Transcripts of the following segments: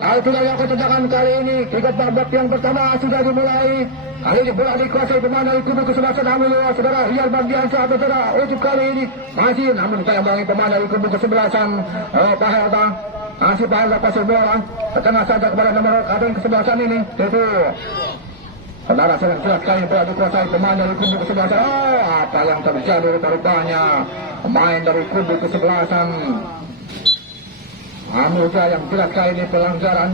Sudah yang ketendangan kali ini, tiga babak yang pertama sudah dimulai. Kali ini bola dikuasai pemain dari kubu kesebelasan Amulya, saudara Rial Mardiansyah, saudara. Untuk kali ini masih, namun saya bangi pemain dari kubu kesebelasan Pak Helta. Masih Pak Helta pasir bola ke tengah saja kepada nomor kabin kesebelasan ini. Itu saudara sangat jelas sekali bola dikuasai pemain dari kubu kesebelasan. Apa yang terjadi rupanya pemain dari kubu kesebelasan Amulya yang jelas kali ini pelanggaran.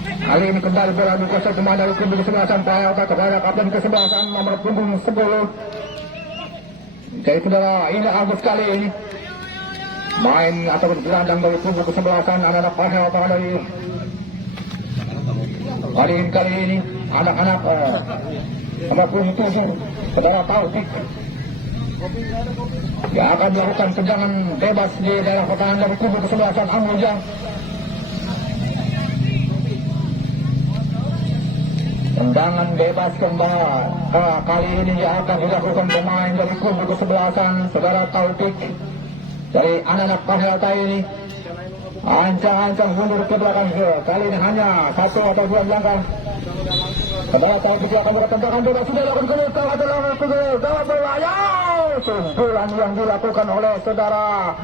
Kali ini kembali bola dikuasai pemain dari kubu kesebelasan Pak Helta kepada kapten kesebelasan nomor punggung 10. Jadi saudara, ini Agus kali ini main ataupun gelandang dari kubu kesebelasan anak-anak Pak Helta dari kali ini anak-anak nomor punggung 7 saudara Taufik yang akan melakukan tendangan bebas di daerah pertahanan dari kubu kesebelasan Amulya. Tendangan bebas kembali kali ini yang akan dilakukan pemain dari kubu kesebelasan saudara Taufik dari anak-anak Pak Helta ini. Ancang-ancang mundur ke belakang. Kali ini hanya 1 atau 2 langkah. Saudara Taufik akan bertendangan bebas. Sudah dilakukan gawat berbahaya. Sundulan yang dilakukan oleh saudara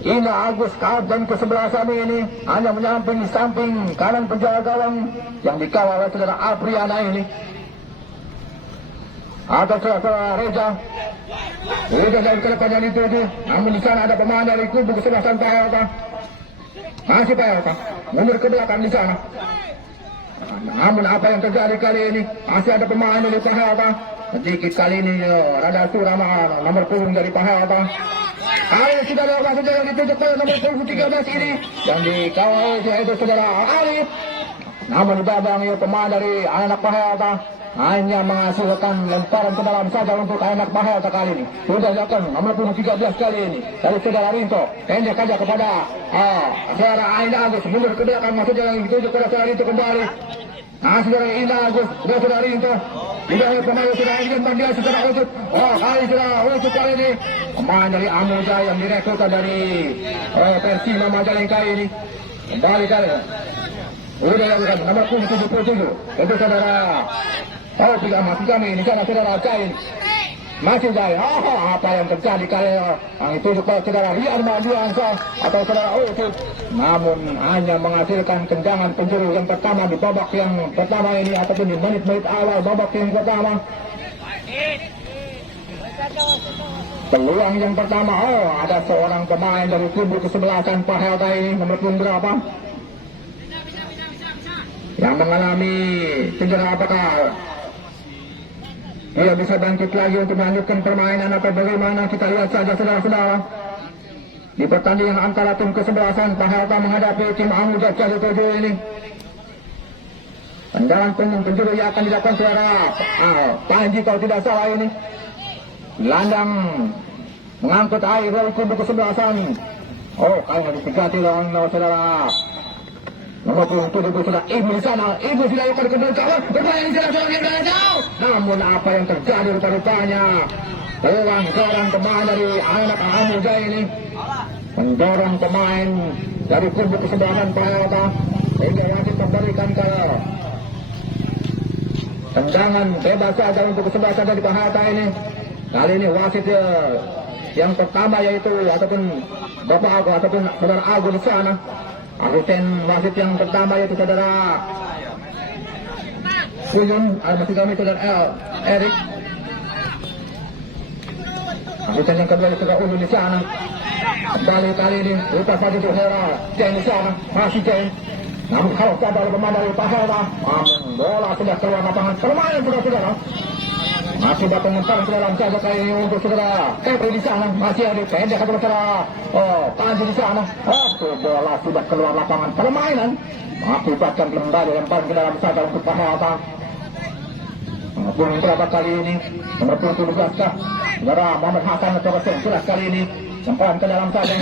Ina Agus dan kesebelasan ini hanya menyamping samping kanan penjaga gawang yang dikawal oleh saudara Apriana ini. Atau saudara Reza. Sudah dari ke depan yang dituju. Namun di sana ada pemain dari kubu kesebelasan Pak Helta. Masih Pak Helta mundur ke belakang di sana. Namun apa yang terjadi kali ini? Masih ada pemain dari Pak Helta. Sedikit kali ini rada suram nomor punggung dari Pak Helta. Kali ini sudah ada saja yang ditunjuk pada nomor punggung 13 ini yang dikawal yaitu saudara Alif. Namun dibabangi pemain dari anak Pak Helta hanya menghasilkan lemparan ke dalam saja untuk anak Pak Helta kali ini. Sudah dilakukan nomor punggung 13 kali ini dari saudara Rinto. Pendek saja kepada saudara Aina Agus mundur ke belakang maksudnya yang ditunjuk pada saudara Rinto kembali. Saudara Ina Agus dan saudara Rinto. Tidak ada pemain saudara Rial Mardiansyah saudara Ucup. Kali saudara Ucup kali ini pemain dari Amulya yang direkrut dari Persima Majalengka ini. Kembali kali udah lakukan nomor punggung 77 itu saudara Taufik masih kami ini sana saudara Cain masih Cain. Apa yang terjadi kali yang itu supaya saudara Rial Mardiansyah atau saudara Ucup namun hanya menghasilkan tendangan penjuru yang pertama di babak yang pertama ini ataupun di menit-menit awal babak yang pertama. Peluang yang pertama ada seorang pemain dari kubu kesebelasan Pak Helta ini nomor punggung berapa yang mengalami cedera. Apakah ia bisa bangkit lagi untuk melanjutkan permainan atau bagaimana? Kita lihat saja saudara-saudara di pertandingan antara tim kesebelasan Pak Helta menghadapi tim Amulya Jaya 7 ini. Tendangan punggung penjuru yang akan dilakukan saudara Panji kalau tidak salah ini. Landang mengangkut air dari kubu kesebelasan. Kayaknya ditegati oleh saudara nomor punggung 7 saudara Ibu di sana. Ibu sudah lakukan kembali kawan. Bermain di sana saudara jauh. Namun apa yang terjadi rupanya pelanggaran pemain dari anak Amulya ini mendorong pemain dari kubu kesebelasan Pak Helta sehingga wasit memberikan ke tendangan bebas saja untuk kesebelasan dari Pak Helta ini. Kali ini wasit yang pertama yaitu ataupun Bapak Agus ataupun saudara Agus di sana. Asisten wasit yang pertama yaitu saudara Kuyun, masih kami saudara Erik. Asisten yang kedua yaitu saudara Ulu di sana. Kembali kali ini lupa saja untuk saudara Jen di sana, masih Jen. Namun kalau gagal pemain dari Pak Helta, bola sudah keluar lapangan. Permainan saudara-saudara masih dapat mentar ke dalam saja kali ini untuk saudara Kepri di sana. Masih ada pendek atau saudara Panji di sana. Bola sudah keluar lapangan. Permainan mengakibatkan kembali lempar ke dalam saja untuk Pak Helta. Punggung berapa kali ini nomor 17 kah saudara Muhammad Hasan atau jelas kali ini lemparan ke dalam saja.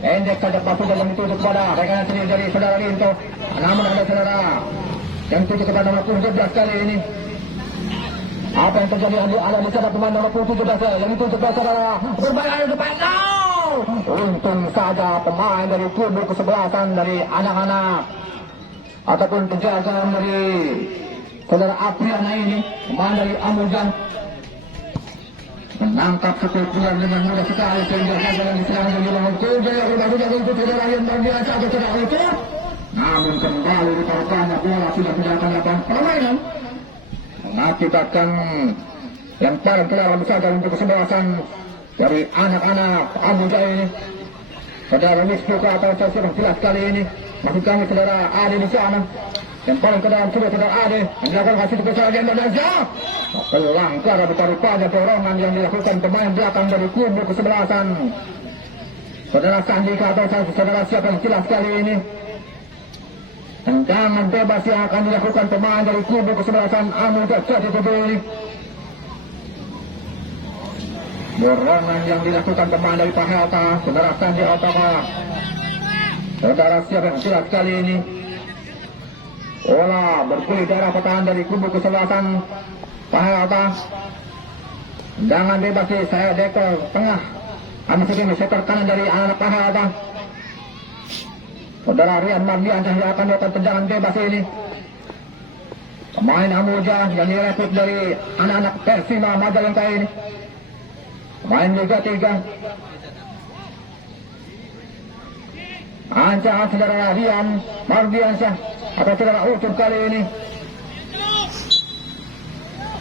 Pendek saja pasukan yang dituju kepada rekan sendiri dari saudara Rinto. Namun ada saudara yang tuju kepada nomor 17 kali ini. Apa yang terjadi ada di sana pemain nomor 17 yang itu saudara berbahaya depan. Untung saja pemain dari kubu kesebelasan dari anak-anak ataupun penjagaan dari saudara Apriana ini, pemain dari Amujan, menangkap satu bulan dengan mudah sekali sehingga gagal diserang dari nomor 7 yang baru untuk saudara yang biasa atau saudara itu. Namun kembali diperpanjang bola sudah meninggalkan lapangan permainan, mengakibatkan lemparan ke dalam saja untuk kesebelasan dari anak-anak Amujan ini. Saudara Wisnu ke atas saya sudah jelas kali ini. Maksud kami saudara Ade di sana. Lemparan ke dalam sudah saudara Ade. Menjaga kasih kebesaran yang berdasar. Pelangkar rupa-rupanya dorongan yang dilakukan pemain belakang dari kubu kesebelasan. Saudara Sandi ke atas saudara siapa yang jelas kali ini. Tendangan bebas yang akan dilakukan pemain dari kubu kesebelasan Amujan Jati ini. Dorongan yang dilakukan pemain dari Pahelta, saudara Sandi Otaka. Saudara siapa yang jelas kali ini. Bola berkulit darah pertahanan dari kubu kesebelasan Pahelta. Tendangan bebas di saya dekor tengah. Kami segini sektor kanan dari anak Pahelta. Saudara Rian Mardiansyah yang akan melakukan tendangan bebas ini. Pemain Amuja yang direkrut dari anak-anak Persima Majalengka ini. Pemain Liga 3. Ancaman saudara Rian Mardiansyah atau saudara Ucup kali ini.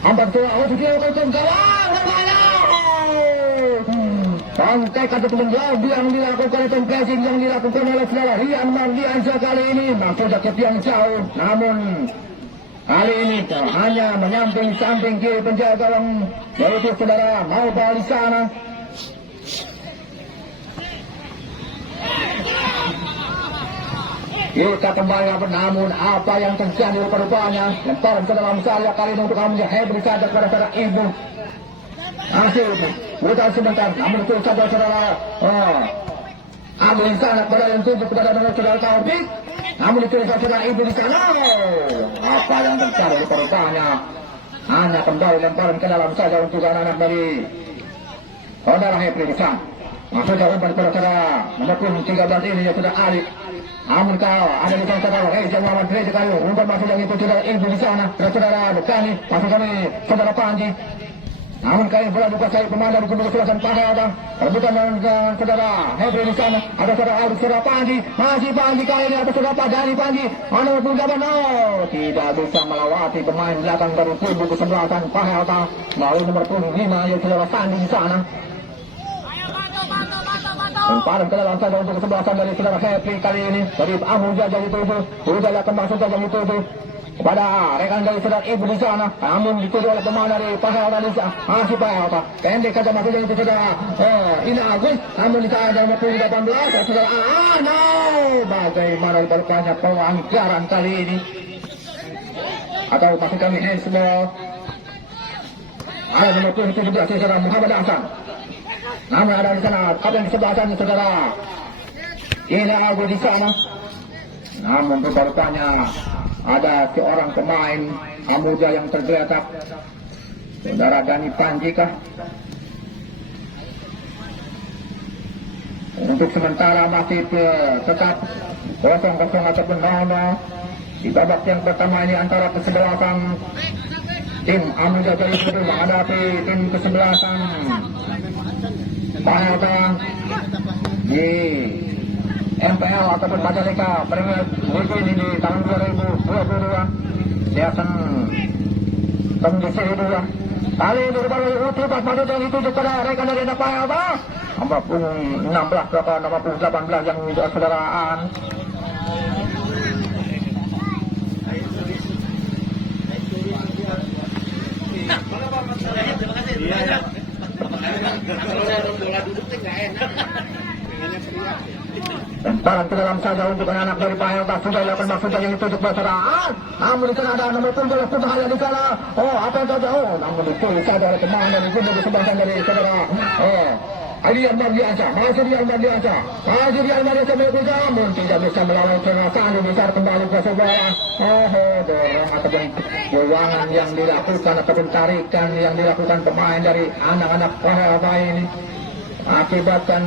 Ambat saudara Ucup dilakukan gawang pantai kata menjadi yang dilakukan itu pressing yang dilakukan oleh saudara Rian Mardiansyah kali ini. Maksudnya ke tiang jauh, namun kali ini hanya menyamping samping kiri penjaga gawang yaitu saudara Maubal di sana. Kita kembali namun apa yang terjadi rupa-rupanya lemparan ke dalam saya kali ini untuk kamu Hebri saja kepada saudara Ibu. Masih beritahu sebentar, namun itu saja saudara Abu di sana pada yang tunjuk kepada saudara Taufik. Namun itu saudara Ibu di sana. Apa yang terjadi rupa-rupanya hanya kembali lemparan ke dalam saja untuk anak-anak dari saudara Hebri di sana. Maksudnya umpan kepada saudara nomor 13 ini ya sudah Ali. Namun kau ada di sana saudara Reza Muhammad Reza Kayu. Umpan masuk yang itu saudara Ibu di sana. Saudara Bukani, masuk kami saudara Panji. Namun kali bola dikuasai pemain dari kubu kesebelasan Pahelta. Rebutan dengan saudara Hebri di sana. Ada saudara Ali, saudara Panji. Masih Panji kali ini ada saudara Padani Panji. Nomor 28 tidak bisa melewati pemain belakang dari kubu kesebelasan Pahelta. Melalui nomor 25 yaitu saudara Sandi di sana. Lemparan ke dalam saja untuk kesebelasan dari saudara Hebri kali ini. Dari Amuja jadi tujuh. Sudah akan masuk saja jadi tujuh. Kepada rekan dari saudara Ibu di sana. Namun dituduh oleh pemain dari Pahelta di sana. Masih Pahelta. Pendek saja masuknya itu saudara Ina Agus. Namun di sana ada nomor 18. Saudara no. Bagaimana diperlukannya pelanggaran kali ini. Atau masih kami handsball. Ada nomor 17 saudara Muhammad Hasan. Namun ada di sana kapten di sebelah sana saudara Ina Agus di sana. Namun diperlukannya ada seorang pemain Amuja yang tergeletak. Saudara Dani Panji kah? Untuk sementara masih tetap 0-0 ataupun 0-0 di babak yang pertama ini antara kesebelasan tim Amuja Jaya Putri menghadapi tim kesebelasan Pahelta di MPL ataupun Majalengka Premier League ini di tahun 2022 season kondisi 2 kali ini baru utubat masuk yang dituju kepada rekan dari Pahelta nomor 16 ke nomor 18 yang menjadi saudaraan. Lemparan ke dalam saja untuk anak dari Pahelta sudah dilakukan maksudnya yang ditujuk berseraan. Namun di sana ada nomor 17 berbahaya di sana. Apa yang terjadi? Namun ditulis saja oleh pemain dari kubu kesebelasan dari saudara Rian Mardiansyah. Masih Rian Mardiansyah melakukan namun tidak bisa melawan kerasan besar kembali ke sebelah. Dorong ataupun buangan yang dilakukan ataupun tarikan yang dilakukan pemain dari anak-anak Pahelta ini akibatkan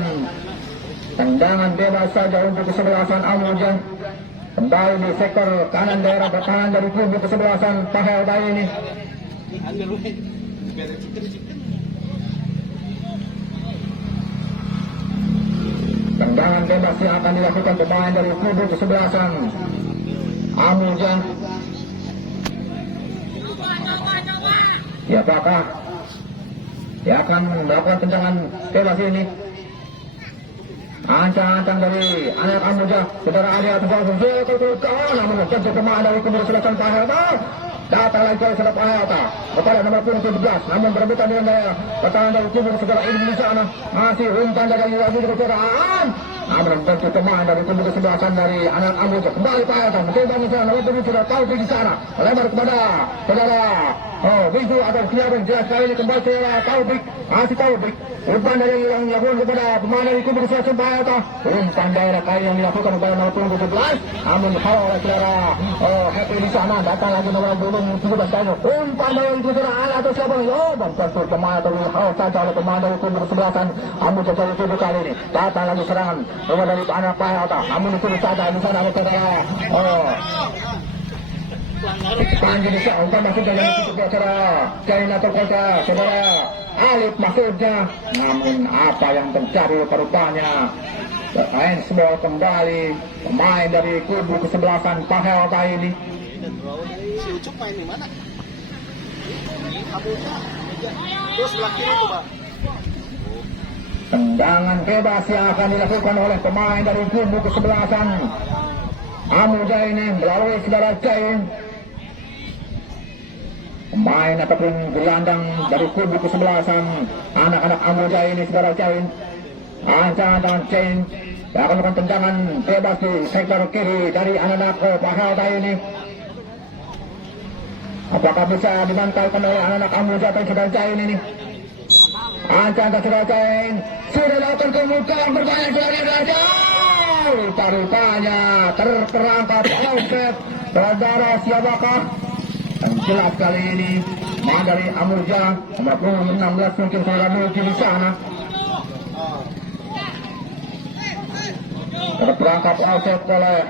tendangan bebas saja untuk kesebelasan Amuja. Kembali di sektor kanan daerah pertahanan dari kubu kesebelasan Pahel Bayi ini. Tendangan bebas yang akan dilakukan pemain dari kubu kesebelasan Amuja. Siapakah yang akan melakukan tendangan bebas ini? Ancang-ancang dari anak Amuja, saudara Ali atau namun tentu pemain dari kubu kesebelasan Pahel datang lagi ke sebelah Pahel kepada nomor 17, namun berebutan dengan gaya pertahanan dari kubu saudara Indonesia masih umpan dari lagi kejuaraan. Namun tentu pemain dari kubu kesebelasan dari anak Amuja kembali Pahel mencoba di sana, nomor 7 sudah tahu di sana, lebar kepada saudara Bisu atau kelihatan jelas kali ini kembali saudara Taufik, masih Taufik. Umpan dari yang dilakukan kepada pemain dari kubu kesebelasan Pahel umpan daerah kali yang dilakukan kepada nomor 17, namun kalau oleh saudara Happy di sana datang lagi nomor 17 kali umpan dari saudara Ali atau siapa dan tentu pemain atau saja oleh pemain dari kubu kesebelasan Amuja dari kubu kali ini datang lagi serangan nomor dari anak Pahel namun itu saja di sana saudara Panji di sana umpan masuk dalam tutup acara Jain atau kota saudara Alif maksudnya, namun apa yang terjadi rupanya bermain semua kembali pemain dari kubu kesebelasan Pahel ini. Si Ucup main di mana? Terus sebelah kiri tuh, Pak. Tendangan bebas yang akan dilakukan oleh pemain dari kubu kesebelasan Amuja ini melalui saudara Jain. Pemain ataupun gelandang dari kubu kesebelasan anak-anak Amuja ini saudara Jain. Ancang-ancang Jain yang akan melakukan tendangan bebas di sektor kiri dari anak-anak Pahel ini. Apakah bisa dimantaukan oleh anak-anak Amuja atau saudara Jain ini? Ancang-ancang saudara Jain sudah dilakukan kemukaan berbanyak dari raja. Rupanya terperangkap offset saudara siapakah? Dan jelas kali ini main dari Amuja nomor 16 mungkin saudara Mulki di sana. Terperangkap offset oleh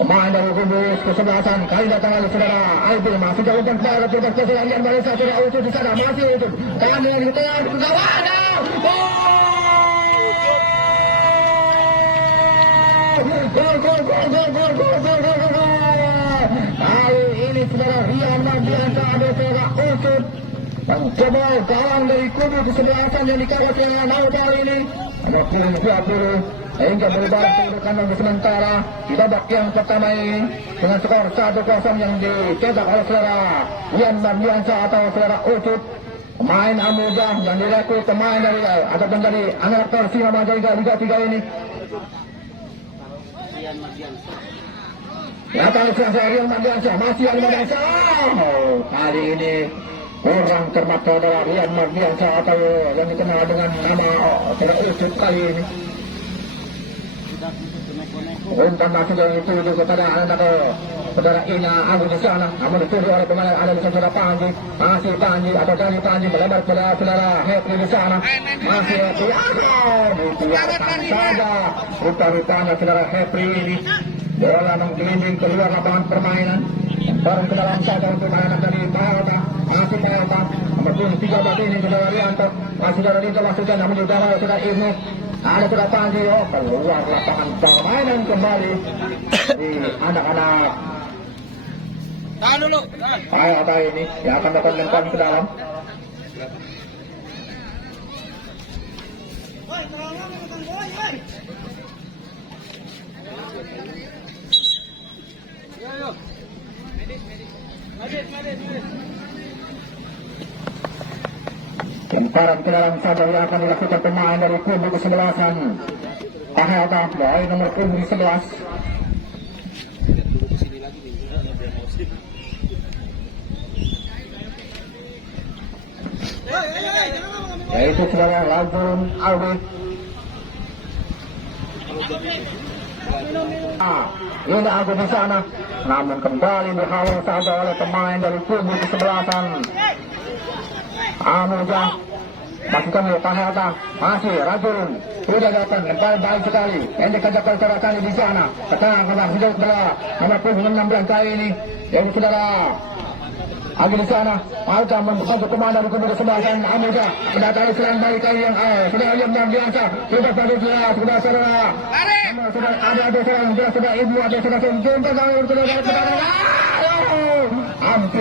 pemain dari kubu kesebelasan kali datang lagi saudara Aibil masih jauh dan kepada bebas kesalahan Malaysia saudara Ucup di sana masih Ucup tangan dengan di tengah kawan kali ini saudara Rian Mardiansa ada saudara Ucup mencoba gawang dari kubu kesebelasan yang dikawal oleh Nauta ini nomor 20 hingga berubah kedudukan untuk sementara di babak yang pertama ini dengan skor 1-0 yang dicetak oleh saudara Rian Mardiansa atau saudara Ucup pemain Amuja yang direkrut pemain dari ataupun dari anak Persima Majalengka Liga 3 ini. Datang Rian Mardiansa masih Rian Mardiansa kali ini kurang cermat saudara Rian Mardiansa atau yang dikenal dengan nama saudara Ucup kali ini. Umpan masuk yang itu kepada anak saudara Ina Agung di sana, namun dituju oleh pemain ada di saudara Panji, masih Panji atau dari Panji melebar kepada saudara Happy di sana, masih Happy dibiarkan saja. Rupa-rupanya saudara Happy ini bola menggelinding keluar lapangan permainan, bareng ke dalam saja untuk anak dari Pahel, masih Pahel, nomor 13 ini saudara Rianto, masih saudara Rianto masukkan, namun di utama saudara Ibnu. Ada sudah Panji keluar lapangan permainan kembali di anak-anak Tahan dulu. Pahel ini yang akan dapat lempar ke dalam. Lemparan ke dalam saja yang akan dilakukan pemain dari kubu kesebelasan Pahel dari nomor punggung 11. Yaitu saudara Lazun Alwi. Ini aku di sana, namun kembali dihalau saja oleh pemain dari kubu kesebelasan Amuja. Masukkan oleh Pahelta. Masih Rajul. Sudah dilakukan. Lempar baik sekali. Pendek saja pergerakan di sana. Ketang sudah saudara. Nomor punggung 16 kali ini. Jadi saudara. Lagi di sana. Pahelta membantu komandan di kubu sebelah sana. Amuja mendatangi serang balik kali yang sudah yang biasa. Sudah pada saudara. Sudah ada serang. Sudah ibu ada serang.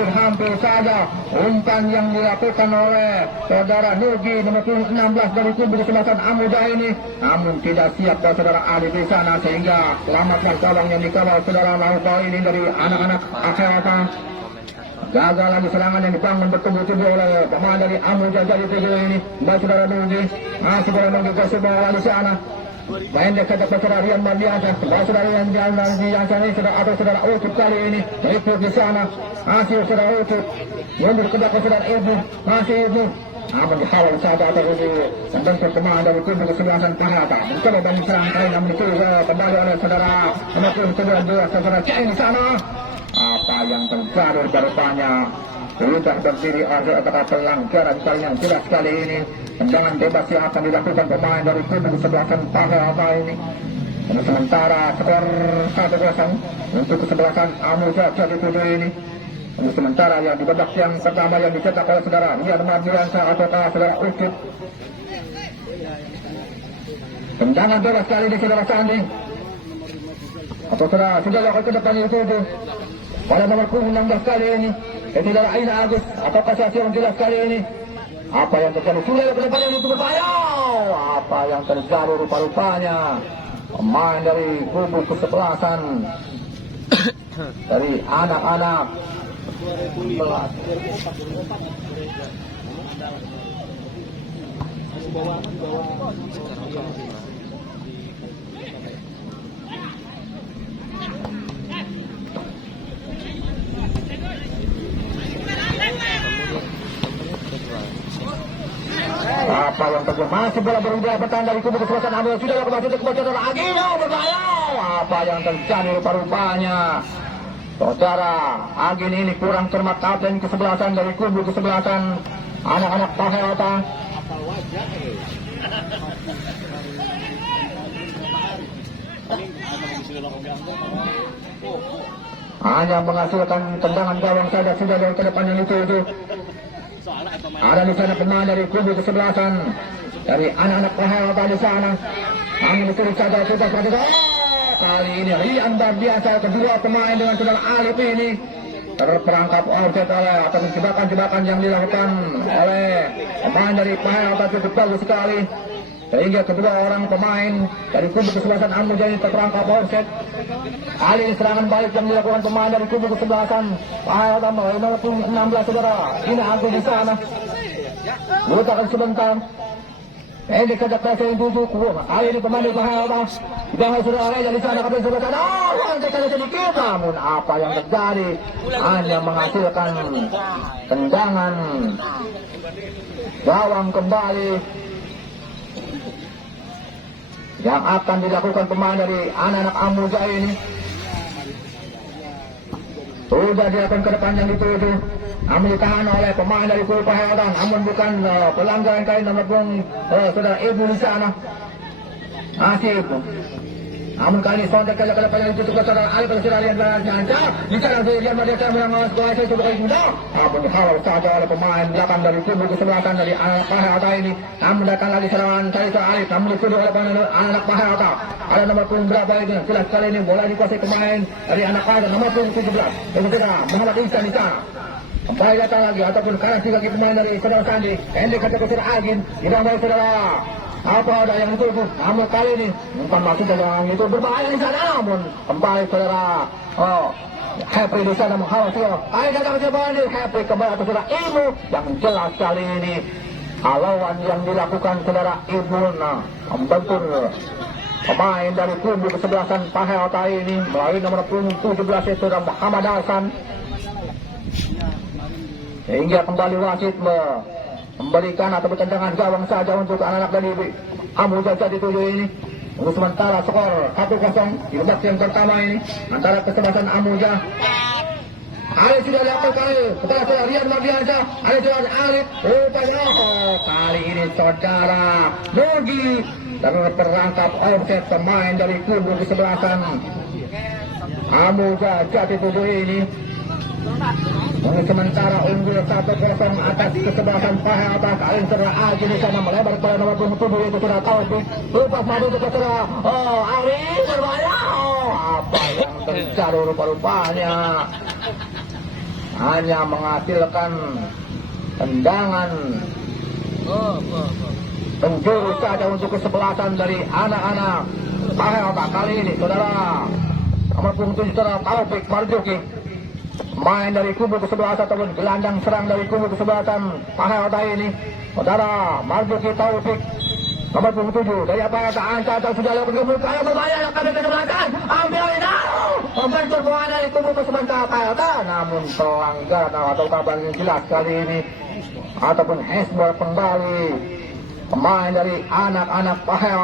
Hampir saja umpan yang dilakukan oleh saudara Nugi nomor 16 dari kubu kesebelasan Amuja ini, namun tidak siap saudara Ali di sana sehingga selamatkan gawang yang dikawal saudara Laupa ini dari anak-anak Akhirata. Gagal lagi serangan yang dibangun bertubuh-tubuh oleh pemain dari Amuja jadi tujuh ini. Baik saudara Nugi, saudara Nugi ke sebelah di sana. Pendek saja saudara Rian Mardiansyah. Saudara Rian Mardiansyah ini sudah atau saudara Ucup kali ini berikut di sana. Masih saudara Ucup mundur ke belakang saudara Ibu. Masih Ibu namun dihalau saja atau membentuk pemain dari kubu kesebelasan Pahelta. Mencoba banding serang kali namun itu kembali oleh saudara nomor 9 saudara Ceng di sana. Apa yang terjadi rupanya sudah berdiri antara pelanggaran kali yang jelas kali ini. Tendangan bebas yang akan dilakukan pemain dari kubu kesebelasan Pahelta ini. Dan sementara skor 1-0 untuk kesebelasan Amuja jadi tujuh ini. Untuk sementara yang di babak yang pertama yang dicetak oleh saudara Rian Mardiansyah ataukah saudara Ucup. Tendangan bebas kali ini saudara Sandi. Atau saudara sudah lakukan ke depan itu pada nomor 16 kali ini. Saudara Aina Agus atau kasasi yang jelas kali ini. Apa yang terjadi? Sudah ke depan itu berbahaya. Apa yang terjadi rupa-rupanya? Pemain dari kubu kesebelasan dari anak-anak apa yang terjadi? Masih bola berubah bertahan dari kubu kesebelasan Amuja. Sudah lakukan masuk ke kebocoran lagi. Berbahaya. Apa yang terjadi rupa-rupanya? Saudara Agin ini kurang cermat kapten kesebelasan dari kubu kesebelasan anak-anak Pahelta. Hanya menghasilkan tendangan gawang saja sudah dari ke depan yang itu. Ada di sana pemain dari kubu kesebelasan dari anak-anak Pahelta di sana. Hanya itu saja sudah pada kali ini Rian Mardiansyah kedua pemain dengan saudara Alif ini terperangkap offset oleh atau jebakan-jebakan yang dilakukan oleh pemain dari Pahelta cukup bagus sekali sehingga kedua orang pemain dari kubu kesebelasan Amuja ini terperangkap offset. Kali ini serangan balik yang dilakukan pemain dari kubu kesebelasan Pahelta melalui nomor 16 saudara ini Agus di sana. Letakkan sebentar. Ini saja presiden tujuh kubu. Kali ini pemain dari Pahelta jangan sudah Reja di sana kapten sebelah sana. Lantai kali sedikit namun apa yang terjadi hanya menghasilkan tendangan gawang kembali yang akan dilakukan pemain dari anak-anak Amuja ini. Sudah dilakukan ke depan yang dituju namun ditahan oleh pemain dari kubu Pahelta. Namun bukan pelanggaran kali nomor saudara Ibu di sana. Masih Ibu. Namun kali ini sontek saja ke depan yang ditutup ke saudara Ali pada saudara Rian Mardiansyah. Di sana Rian Mardiansyah yang menguasai itu kali mudah. Namun dihalau saja oleh pemain belakang dari kubu kesebelasan dari anak Pahelta ini. Namun datang lagi serangan dari saudara Ali. Namun dituduh oleh anak Pahelta. Ada nomor punggung berapa itu? Jelas kali ini bola dikuasai pemain dari anak Pahelta nomor punggung 17. Itu kita Muhammad Ihsan di sana. Kembali datang lagi ataupun kanan tiga pemain dari saudara Sandi. Pendek kata saudara Agin. Tidak dari saudara apa ada yang itu? Namun kali ini bukan maksud yang itu berbahaya di sana. Namun kembali saudara Happy di sana menghalau saudara. Kali datang kembali Happy kembali atau saudara Ibu yang jelas kali ini halauan yang dilakukan saudara Ibu membentur pemain dari kubu kesebelasan Pahelta ini melalui nomor 17 itu saudara Muhammad Hasan. Sehingga kembali wasit memberikan atau tendangan gawang saja untuk anak-anak dari Amuja jadi tujuh ini. Untuk sementara skor 1-0 di babak yang pertama ini antara kesebelasan Amuja Ali sudah diambil kali kepada saudara Rian Mardiansyah. Ali sudah Alif. Rupanya kali ini saudara Nugi terperangkap offset pemain dari kubu kesebelasan Amuja Jati Tujuh ini. Sementara unggul 1-0 atas kesebelasan Pahel atas Alin Saudara Agi di sana melebar kepada nomor 27 itu sudah Taufik. Lepas maju ke saudara Ali berbahaya. Apa yang terjadi rupa-rupanya hanya menghasilkan tendangan penjuru saja untuk kesebelasan dari anak-anak Pahel kali ini saudara nomor 27 saudara Taufik Marjuki. Main dari kubu kesebelasan ataupun gelandang serang dari kubu kesebelasan Pahel ini saudara Marjuki Taufik nomor 27 dari apa kata Anca sudah lakukan kemudian berbahaya akan kesebelasan ambil ini membentur bola dari kubu kesebelasan Pahel namun pelanggaran atau kabar yang jelas kali ini ataupun hezbollah kembali pemain dari anak-anak Pahel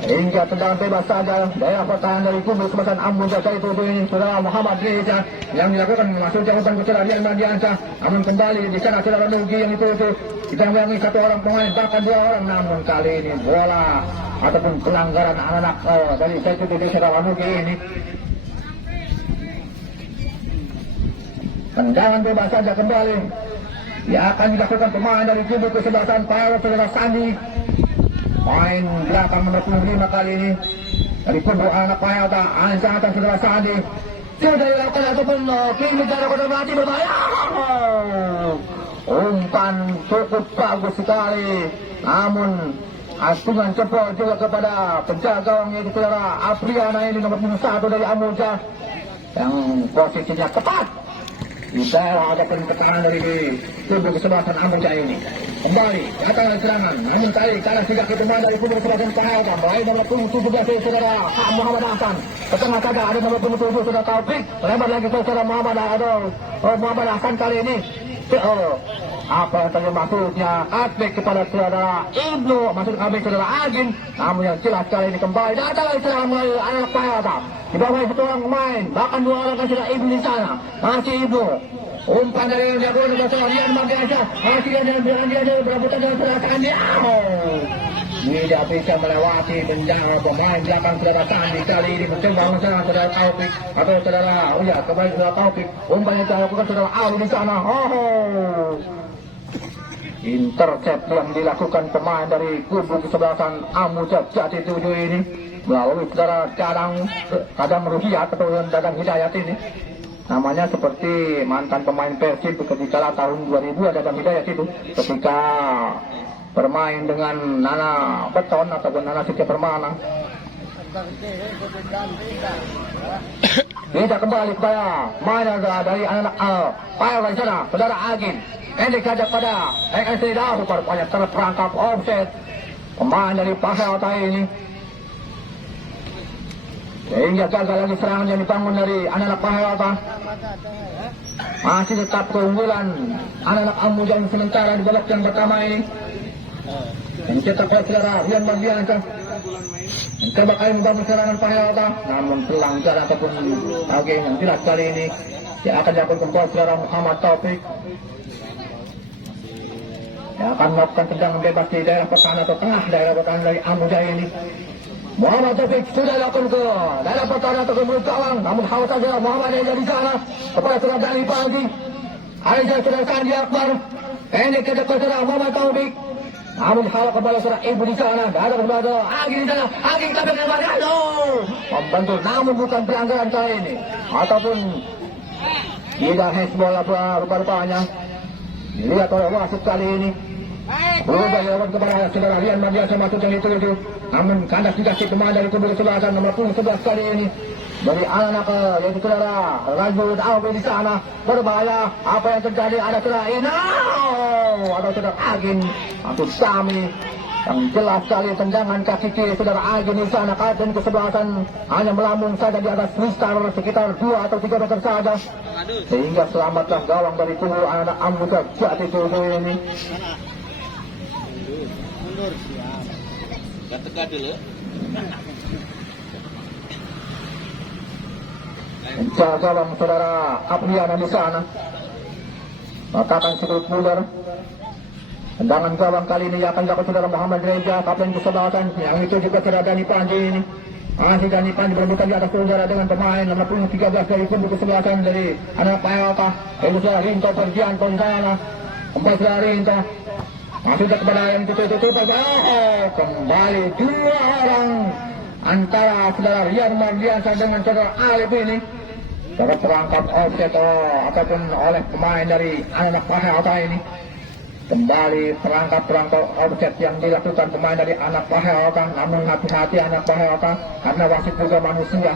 hingga tendangan bebas saja daerah pertahanan dari kubu kesebelasan Amuja Jati Tujuh ini saudara Muhammad Reza yang dilakukan masuk jauhan ke saudara Rian Mardiansyah namun kembali di sana saudara Nugi yang itu kita melangi satu orang pemain bahkan dua orang namun kali ini bola ataupun pelanggaran anak-anak dari Jati Tujuh saudara Nugi ini tendangan bebas saja kembali yang akan dilakukan pemain dari kubu kesebelasan Pahel saudara Sandi. Main belakang nomor 25 kali ini dari kubu anak Pahel Anca atas saudara Sandi sudah dilakukan ataupun kini cara konfirmasi berbahaya. Umpan cukup bagus sekali namun asungan jempol juga kepada penjaga gawang yaitu saudara Apriana ini nomor 1 dari Amuja yang posisinya tepat di daerah ada pertekanan dari kubu kesebelasan Amuja ini. Kembali datang serangan namun kali kalah tidak pemain dari kubu kesebelasan Pahel mulai nomor 17 saudara Muhammad Hasan ke tengah saja ada nomor 27 saudara Taufik lebar lagi ke saudara Muhammad Hasan kali ini apa yang tadi maksudnya aspek kepada saudara Ibnu maksud kami saudara Agin namun yang jelas kali ini kembali datang lagi serangan melalui anak Pahel di bawah satu orang pemain bahkan dua orang kan sudah Ibnu di sana masih Ibnu umpan dari yang dilakukan oleh saudara Rian Mardiansyah masih dia berebutan dengan saudara Sandi tidak bisa melewati tendangan pemain belakang saudara Sandi kali ini mencoba menyerang saudara Taufik atau saudara kembali saudara Taufik umpan yang dilakukan saudara Ali di sana intercept yang dilakukan pemain dari kubu kesebelasan Amuja Jati Tujuh ini melalui saudara Dadang Ruhiat atau Dadang Hidayat ini namanya seperti mantan pemain Persib ketika tahun 2000 Dadang Hidayat itu ketika bermain dengan Nana Beton ataupun Nana Suci Permana. Bisa kembali kepada main dari anak Pahel di sana saudara Agin pendek saja pada ESC Dahu rupanya terperangkap offset pemain dari Pahel ini sehingga gagal lagi serangan yang dibangun dari anak-anak Pahel masih tetap keunggulan anak-anak Amuja yang sementara di babak yang pertama ini mencetak oleh saudara Rian Mardiansyah mencoba kali membangun serangan Pahel namun pelanggar ataupun game yang jelas kali ini yang akan dilakukan oleh saudara Muhammad Taufik yang akan melakukan tendangan bebas di daerah pertahanan atau tengah daerah pertahanan dari Amuja ini. Muhammad Taufik sudah lakukan ke daerah pertahanan atau ke mulut gawang namun haus saja Muhammad yang di sana kepada saudara Dali Pagi Aisyah saudara Sandi Akbar pendek ke dekat saudara Muhammad Taufik namun halau kepada saudara Ibu di sana ada kepada Agi di sana Agi tapi kembali membantu namun bukan pelanggaran kali ini ataupun tidak hezbollah rupa-rupanya dilihat oleh wasit kali ini berubah lewat kepada saudara Rian Mardiansyah masuk yang itu namun kandas dikasih pemain dari kubu kesebelasan nomor 11 kali ini dari anak yaitu saudara Rajul Dawi di sana berbahaya apa yang terjadi ada saudara ada saudara Agin atau Sami yang jelas sekali tendangan kaki kiri saudara Agin di sana dan kesebelasan hanya melambung saja di atas listar sekitar 2 atau 3 meter saja sehingga selamatlah gawang dari kubu anak Amuja Jati Tujuh ini. Mundur siap. Gak tega dulu. Gawang saudara Apriana di sana. Matakan Sikut Muller. Tendangan gawang kali ini akan dilakukan saudara Muhammad Reza, kapten kesebelasan. Yang itu juga saudara Dani Panji ini. Masih Dani Panji berebutan di atas saudara dengan pemain nomor punggung 13 dari kubu kesebelasan dari anak PLK. Itu saudara Rinto Pergianto di sana. Kembali saudara Rinto. Masih kepada yang tutup. Kembali dua orang antara saudara Rian Mardiansa dengan saudara Alif ini. Terperangkap offset ataupun oleh pemain dari anak PLK ini. Kembali perangkap offset yang dilakukan pemain dari anak PLK. Namun hati-hati anak PLK karena wasit juga manusia.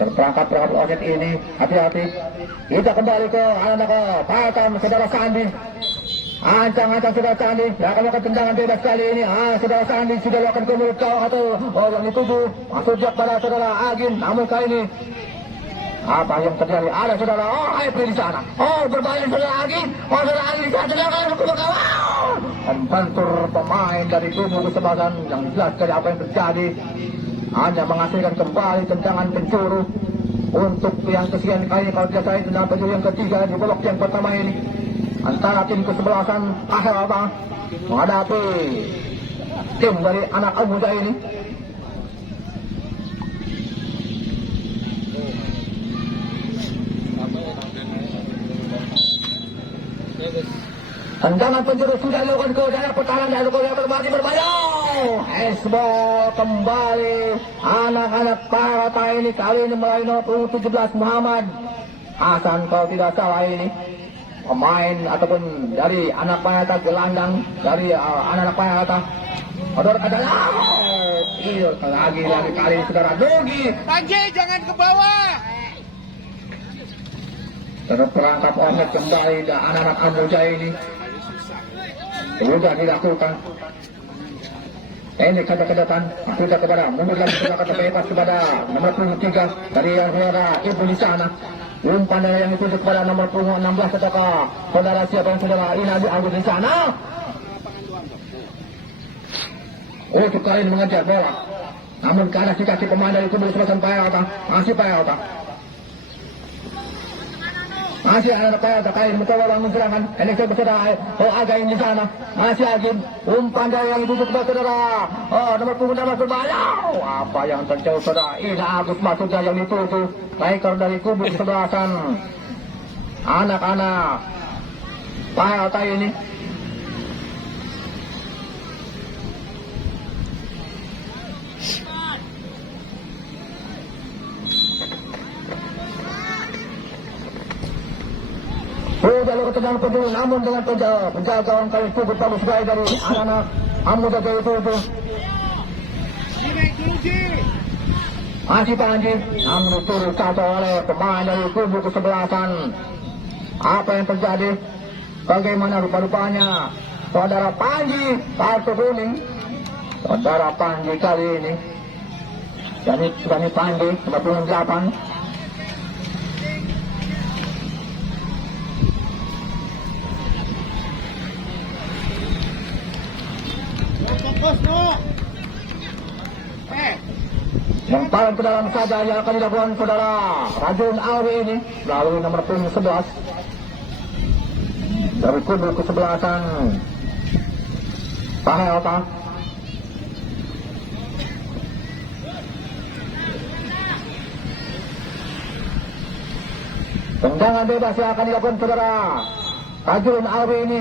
Terperangkap offset ini, hati-hati. Kita kembali ke anak PLK saudara Sandi. Ancang-ancang saudara Sandi. Ya akan melakukan tendangan bebas kali ini. Saudara Sandi sudah melakukan ke mulut kau atau yang dituju. Masuk pada saudara Agin. Namun kali ini apa yang terjadi? Ada saudara April di sana. Berbahaya saudara Agin. Saudara Agin di sana tendangan ke belakang. Membentur pemain dari kubu kesebelasan yang jelas dari apa yang terjadi. Hanya menghasilkan kembali tendangan pencuru untuk yang kesekian kali kalau tidak salah tendangan pencuru yang ketiga di babak yang pertama ini antara tim kesebelasan Ahelaba menghadapi tim dari anak Al-Muda ini. Tendangan penjuru sudah dilakukan ke dalam pertahanan dan kembali berbahaya. Esbo kembali anak-anak Parata ini kali ini melalui nomor 17 Muhammad Hasan kalau tidak salah ini pemain ataupun dari anak Parata gelandang dari anak Parata. Odor adalah lagi kali saudara Dogi. Panji jangan ke bawah. Terperangkap oleh kembali dan anak-anak Amuja ini. Sudah dilakukan. Ini kata-katatan sudah kepada mundur lagi kata bebas kepada nomor 23 dari yang saudara Ibu di sana. Umpan dari yang itu kepada nomor 16 atau saudara siapa yang saudara Inadi Agus di sana. Untuk kali ini mengejar bola. Namun karena si kaki pemain dari kubu selatan Payalta masih Payalta. Masih anak PLK kali mencoba bangun serangan. Ini saudara Again di sana. Masih Agin. Umpan dari yang duduk saudara. Nomor punggung berbahaya. Apa yang terjadi saudara? Ina Agus masuknya yang dituju. Striker dari kubu kesebelasan. Anak-anak PLK ini. Sudah lakukan tendangan penjuru namun dengan penjagaan kali cukup bagus sekali dari anak-anak Amuda itu. Masih Panji namun diturut satu oleh pemain dari kubu kesebelasan. Apa yang terjadi? Bagaimana rupa-rupanya saudara Panji kartu kuning. Saudara Panji kali ini Dani Panji 98. Yang paling ke dalam saja yang akan dilakukan saudara Rajun Alwi ini melalui nomor punggung 11 dari kubu kesebelasan Pahelta. Tendangan bebas yang akan dilakukan saudara Rajun Alwi ini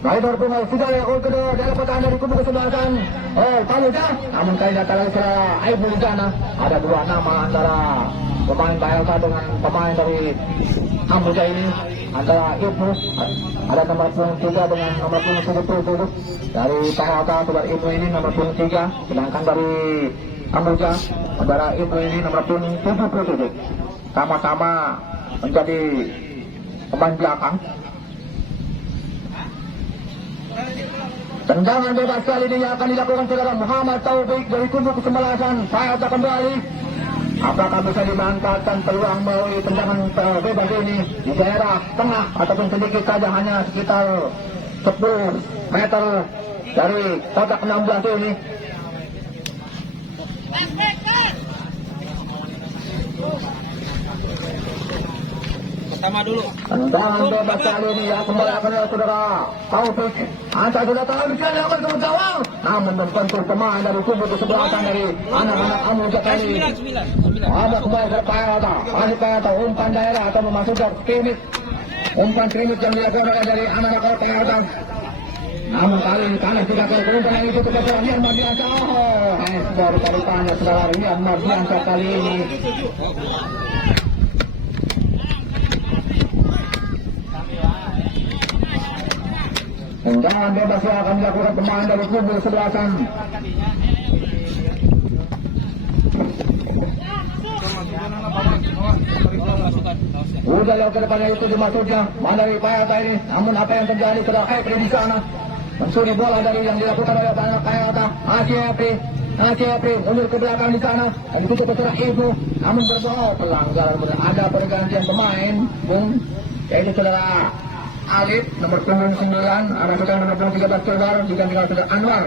melalui nomor punggung sudah dilakukan kedua dalam pertahanan dari kubu kesebelasan Pamuja. Namun kali datang lagi saudara Aibu di sana. Ada dua nama antara pemain PLK dengan pemain dari Amuja ini. Antara Ibnu ada nomor punggung 3 dengan nomor punggung 77 dari PLK saudara Ibnu ini nomor punggung 3. Sedangkan dari Amuja saudara Ibnu ini nomor punggung 77. Sama-sama menjadi pemain belakang. Tendangan bebas kali ini yang akan dilakukan saudara Muhammad Taufik dari kubu kesebelasan. Saya akan kembali. Apakah bisa dimanfaatkan peluang melalui tendangan bebas ini di daerah tengah ataupun sedikit saja hanya sekitar 10 meter dari kotak 16 ini. Sama dulu. Tendangan bebas kali ini ya kembali akan oleh saudara Taufik. Angka sudah terhabiskan dilakukan ke gawang. Namun membentur pemain dari kubu kesebelasan dari anak-anak Amuja kali. Ada kembali ke Payata. Masih Payata umpan daerah atau memasukkan skrimit. Umpan skrimit yang dilakukan oleh dari anak-anak Payata. Namun kali ini panas tidak ke umpan yang itu kepada Rian Mardiansyah. Oh, baru kali tanya saudara Rian Mardiansyah kali ini. Tendangan bebas yang akan dilakukan pemain dari kubu kesebelasan. Udah lewat ke depannya itu dimasuknya dari Payata ini. Namun apa yang terjadi sudah Epri di sana mencuri bola dari yang dilakukan oleh anak Payata. Epri mundur ke belakang di sana dan ditutup oleh Ibnu. Namun berbohong pelanggaran ada pergantian pemain, Bung, yaitu saudara Alif nomor punggung 9, ada saudara nomor punggung 13 keluar digantikan saudara Anwar.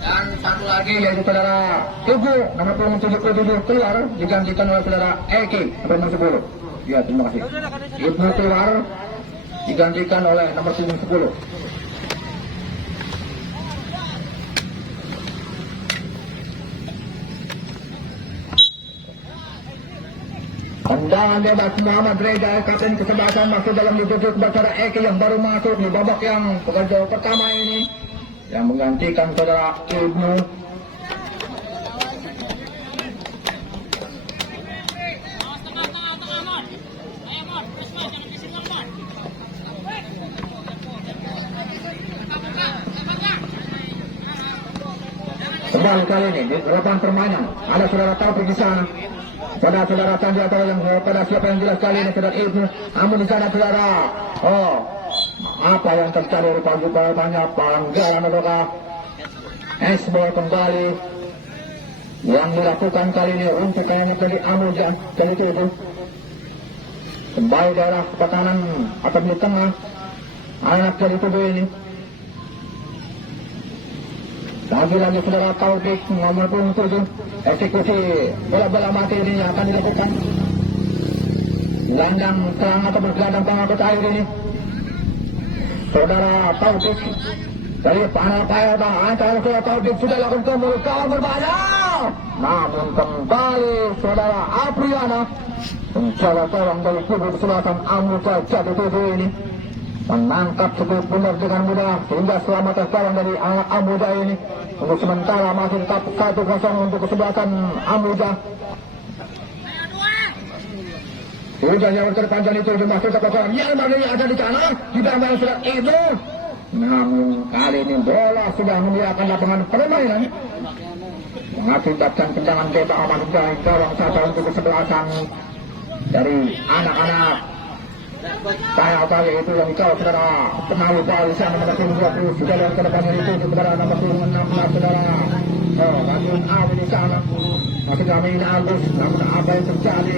Dan satu lagi yaitu saudara Tugu nomor punggung 77 keluar digantikan oleh saudara Eki nomor 10. Ya, terima kasih. Ibnu keluar digantikan oleh nomor punggung 10. Tendangan bebas Muhammad Reza kapten kesebelasan masuk dalam ditutup kepada Eki yang baru masuk di babak yang pekerja pertama ini yang menggantikan saudara Ibnu. Kembali kali ini di lapangan permainan ada saudara Taufik di sana. Saudara-saudara Tanji atau yang pada siapa yang jelas kali ini saudara Ibnu. Namun di sana saudara, apa yang terjadi rupanya pelanggaran ataukah Esbol kembali yang dilakukan kali ini untuk kayaknya dari Amuja kali itu kembali daerah pertahanan atau di tengah anak dari tubuh ini. Lagi-lagi saudara Taufik nomor punggung 7 eksekusi bola-bola mati ini akan dilakukan. Gelandang serang atau bergelandang pengangkut air ini saudara Taufik dari panel Payata. Antara saudara Taufik sudah lakukan kembali kawan berbahaya. Namun kembali saudara Apriana mencoba tolong dari kubu kesebelasan Amuja Jati Tujuh ini menangkap cukup benar dengan mudah sehingga selamat tertawan dari anak Amuja ini. Untuk sementara masih tetap 1-0 untuk kesebelasan Amuja. Sudah yang terpanjang itu dimasuk ke kolam yang mana ada di sana di dalam surat itu. Namun kali ini bola sudah membiarkan lapangan permainan mengakibatkan tendangan bebas masuk dari gawang saja untuk kesebelasan dari anak-anak Payata yaitu yang kau saudara Penahu Balisan nomor 20 sudah yang kedepannya itu kepada nomor 16 saudara Rajun Awi di sana masih kami ini Agus. Namun apa yang terjadi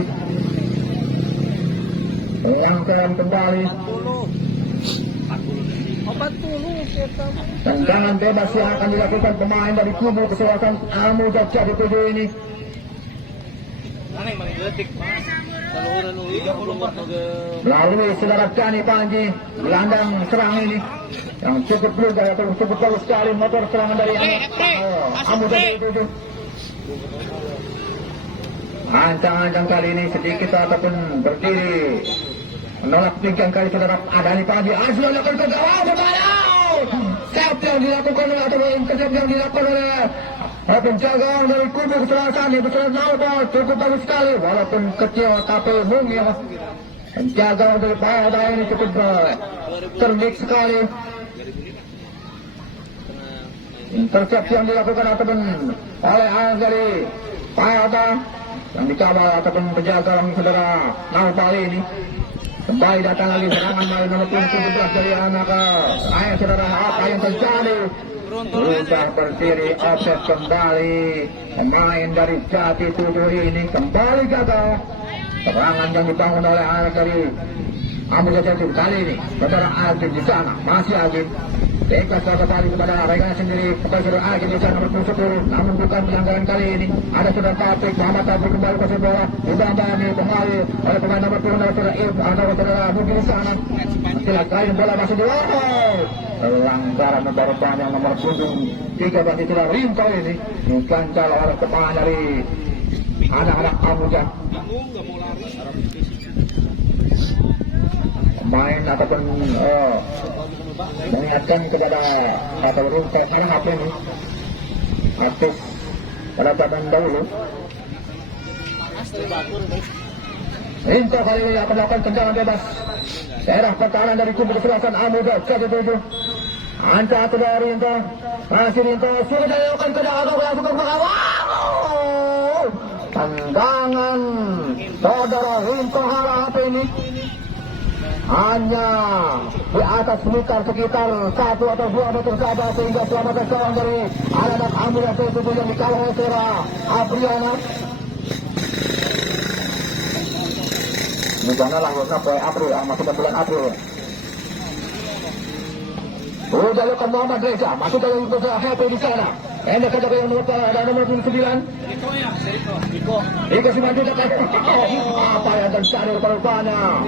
pelanggaran kembali tendangan bebas yang akan dilakukan pemain dari kubu kesebelasan Amuja Jati Tujuh ini. Melalui saudara Dani Panji gelandang serang ini yang cukup brutal atau cukup bagus sekali motor serangan dari Amuja Jati Tujuh. Ancang-ancang kali ini sedikit ataupun berdiri menolak pinggang kali saudara Dani Panji. Sudah dilakukan ke gawang berbahaya. Siapa yang dilakukan oleh atau intercept yang dilakukan oleh penjagaan dari kubu kesebelasan itu sudah naupal cukup bagus sekali walaupun kecil tapi mungil. Penjagaan dari Payata ini cukup cerdik sekali. Intercept yang dilakukan ataupun oleh anak dari Payata yang dikawal ataupun penjagaan saudara naupal ini. Kembali datang lagi serangan dari nomor 17 dari anak ayah saudara. Apa yang terjadi? Sudah berdiri offset kembali. Pemain dari Jati Tujuh ini kembali gagal. Serangan yang dibangun oleh anak dari Amuja Jati kali ini saudara Agim di sana masih Agim. Ikhlas kembali kepada mereka sendiri kepada saudara A di sana nomor 10. Namun bukan pelanggaran kali ini. Ada saudara Taufik Muhammad Taufik kembali ke bola. Dibandani kembali oleh pemain nomor 10 saudara If atau saudara Budi di sana. Silakan bola masih di luar. Pelanggaran nomor yang nomor punggung 13 itu Rinto ini diganjal oleh pemain dari anak-anak Amuja. Pemain ataupun mengingatkan kepada atau Rinto karena HP ini aktif pada zaman dahulu. Rinto kali ini akan melakukan tendangan bebas. Daerah pertahanan dari kubu kesebelasan Amuja 1-7. Angka dari Rinto, masih Rinto sudah dilakukan tendangan langsung ke belakang. Wow! Tendangan saudara Rinto harap ini hanya di atas meter sekitar 1 atau 2 meter saja sehingga selamatkan kawan dari anak Amuja itu yang dikalah oleh saudara Apriana. Di sana lahirnya April, masih bulan April. Udah lakukan Muhammad Reza, masuk dalam usaha HP di sana. Enak kata yang nomor 9. Iko si maju dekat. Apa yang terjadi rupanya?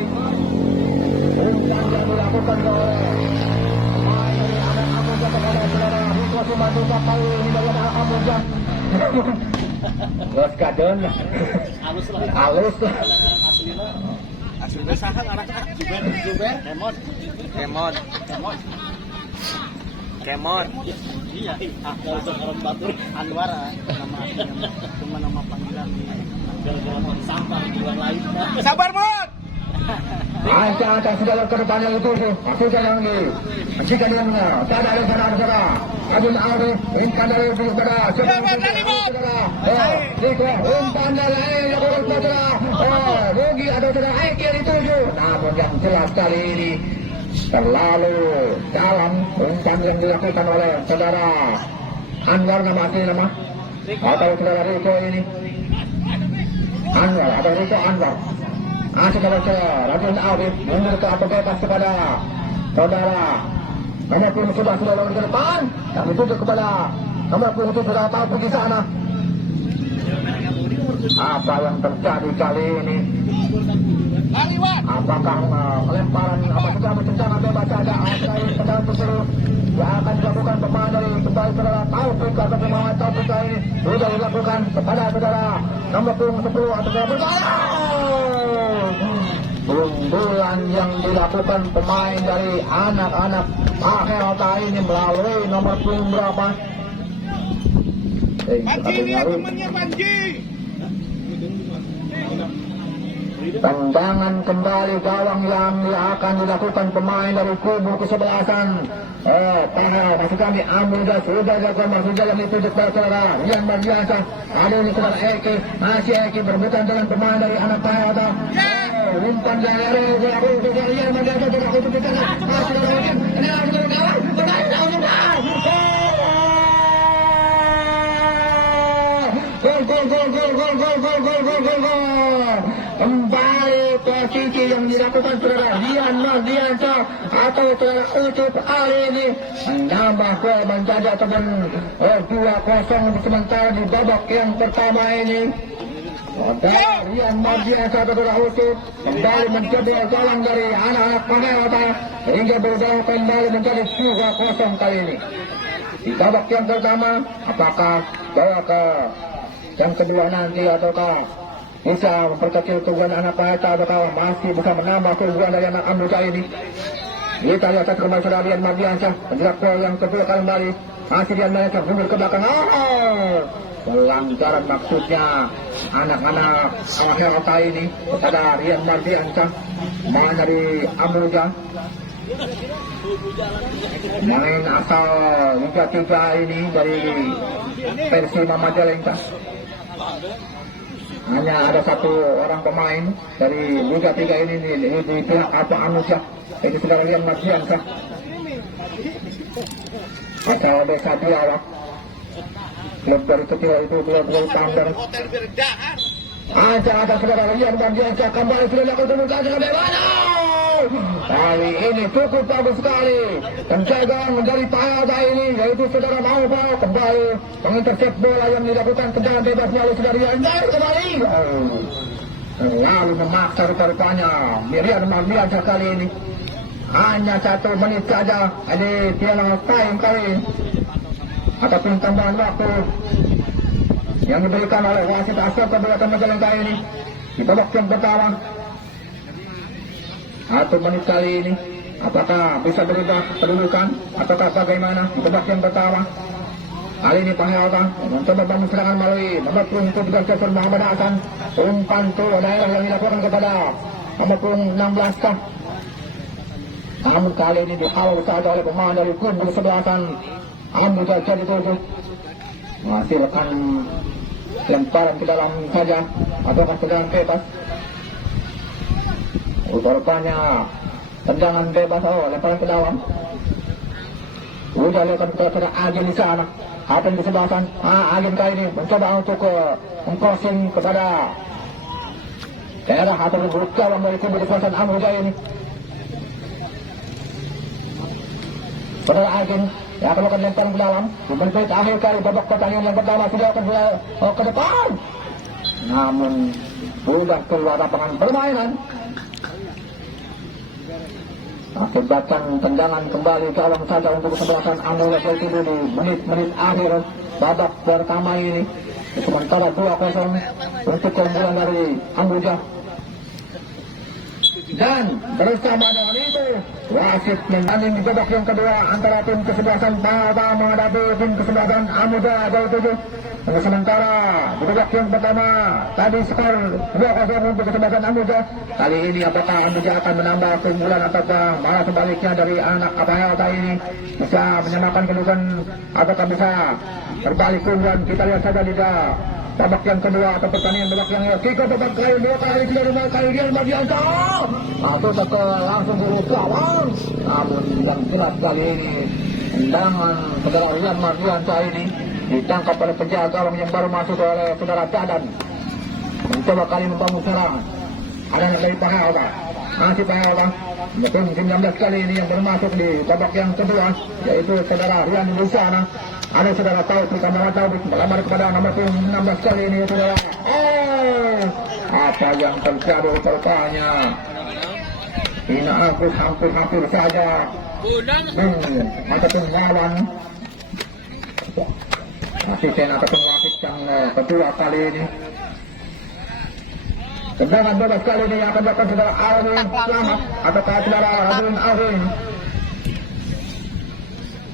Umpan yang dilakukan oleh pemain dari anak Amuja kepada saudara Iko si maju dekat ini dari anak Amuja. Bos kadon. Halus lah. Aslinya sahan arahnya Juber. Kemon. Iya, kalau sekarang Batur Anwar nama panggilan gara-gara sampah di luar lain. Sabar, Mod. Angka sudah ke depannya itu masukkan lagi. Jika dengan tak ada sana. Abdul Arif umpan dari kepada umpan dari Rugi ada saudara Aiki yang dituju. Namun yang jelas kali ini terlalu dalam umpan yang dilakukan oleh saudara Anwar nama atau saudara Riko ini Anwar atau Riko Anwar. Saudara Abdul Arif mundur ke apa bebas kepada saudara nomor 10 sudah lawan ke depan. Kami tuju kepada nomor 10 sudah tahu pergi sana. Apa yang terjadi kali ini? Apakah lemparan apa saja bencana bebas saja atau pedang yang akan dilakukan pemain dari kembali saudara Taufik atau pemain Taufik ini sudah dilakukan kepada saudara nomor 10 atau saudara Bundulan yang dilakukan pemain dari anak-anak Akhirata ini melalui nomor punggung berapa? Panji lihat temannya Panji. Tendangan kembali gawang yang akan dilakukan pemain dari kubu kesebelasan. Maksud kami Amuja sudah jaga sudah yang dituju kepada saudara yang berbiasa. Kali ini saudara Eki, masih Eki berbutan dengan pemain dari anak Akhirata. Umpan dari yang berbiasa tidak untuk kita. Masih ada lagi. Ini harus bergawang. Gol. Kembali posisi yang dilakukan saudara Dian Mardiansa atau saudara Ucup kali ini menambah gol menjadi teman 2-0 sementara di babak yang pertama ini. Saudara Dian Mardiansa atau saudara Ucup kembali menjadi gawang dari anak-anak Panewata hingga berubah kembali menjadi 2-0 kali ini. Di babak yang pertama, apakah bawa ke yang kedua nanti ataukah bisa memperkecil keunggulan anak Panewata ataukah masih bisa menambah keunggulan dari anak Amuja ini? Kita lihat kembali saudara Dian Mardiansyah menjerat gol yang kedua kembali. Masih Dian Mardiansyah mundur ke belakang. Pelanggaran maksudnya anak-anak Akhirata ini kepada Dian Mardiansyah main dari Amuja. Main asal Liga 3 ini dari Persima Majalengka. Hanya ada satu orang pemain dari Liga 3 ini di pihak apa Amuja. Ini saudara Dian Mardiansyah. Asal desa Biawak. Klub dari kecil itu klub Tangger. Ancang-ancang saudara Rian Mardiansyah kembali sudah dilakukan temukan dengan bagaimana. Kali ini cukup bagus sekali. Penjagaan dari Payada ini yaitu saudara Maupau kembali mengintersep bola yang dilakukan tendangan bebasnya oleh saudara Rian kembali. Lalu memaksa rupa-rupanya Rian Mardiansyah kali ini. Hanya 1 menit saja ini piala time kali ataupun tambahan waktu yang diberikan oleh wasit Asal Kabupaten Majalengka ini di babak yang pertama. 1 menit kali ini apakah bisa berubah kedudukan ataukah bagaimana di babak yang pertama. Kali ini Pahayata mencoba bangun serangan melalui nomor punggung 13 Muhammad Hasan. Umpan tu daerah yang dilakukan kepada nomor punggung 16 kah. Namun kali ini dihalau saja oleh pemain dari kubu sebelasan Amu Jaja itu menghasilkan lemparan ke dalam saja ataukah tendangan bebas. Rupanya tendangan bebas, lemparan ke dalam. Udah lihat kepada agen di sana. Agen di sebelah sana. Agen kali ini mencoba untuk mengcrossing kepada daerah atau bergawang dari kubu sebelasan Amu Jaya ini. Saudara agen yang akan melakukan lemparan ke dalam. Di menit akhir kali babak pertandingan yang pertama sudah akan ke depan. Namun sudah keluar lapangan permainan. Akibatkan tendangan kembali ke alam saja untuk kesebelasan Amu Jaya itu di menit-menit akhir babak pertama ini. Sementara 2-0 untuk keunggulan dari Amu Jaya. Dan bersama dengan itu wasit menanding di babak yang kedua antara tim kesebelasan Pahayata menghadapi tim kesebelasan Amu Jaya Jauh 7. Sementara di babak yang pertama tadi skor 2-0 untuk kesebelasan Amu Jaya. Kali ini apakah Amu Jaya akan menambah keunggulan ataukah malah sebaliknya dari anak Pahayata ini bisa menyamakan kedudukan ataukah bisa berbalik keunggulan. Kita lihat saja di babak yang kedua atau pertandingan babak yang kiko babak kali 2 kali 3 kali Rian Mardiansyah atau langsung buruk lawan. Namun yang jelas kali ini tendangan saudara Rian Mardiansyah ini ditangkap oleh penjaga gawang yang baru masuk oleh saudara Dadan. Mencoba kali membangun serangan. Ada dari Pahayata. Masih Pahayata. Betul 19 kali ini yang baru masuk di babak yang kedua yaitu saudara Rian di sana. Ada saudara Taufik melamar kepada nomor 16 kali ini saudara. Apa yang terjadi rupanya? Ini Agus hampir saja ataupun lawan asisten ataupun wasit yang kedua kali ini. Tendangan bebas kali ini yang akan dilakukan saudara Alvin Selamat ataukah saudara Radulin Alvin.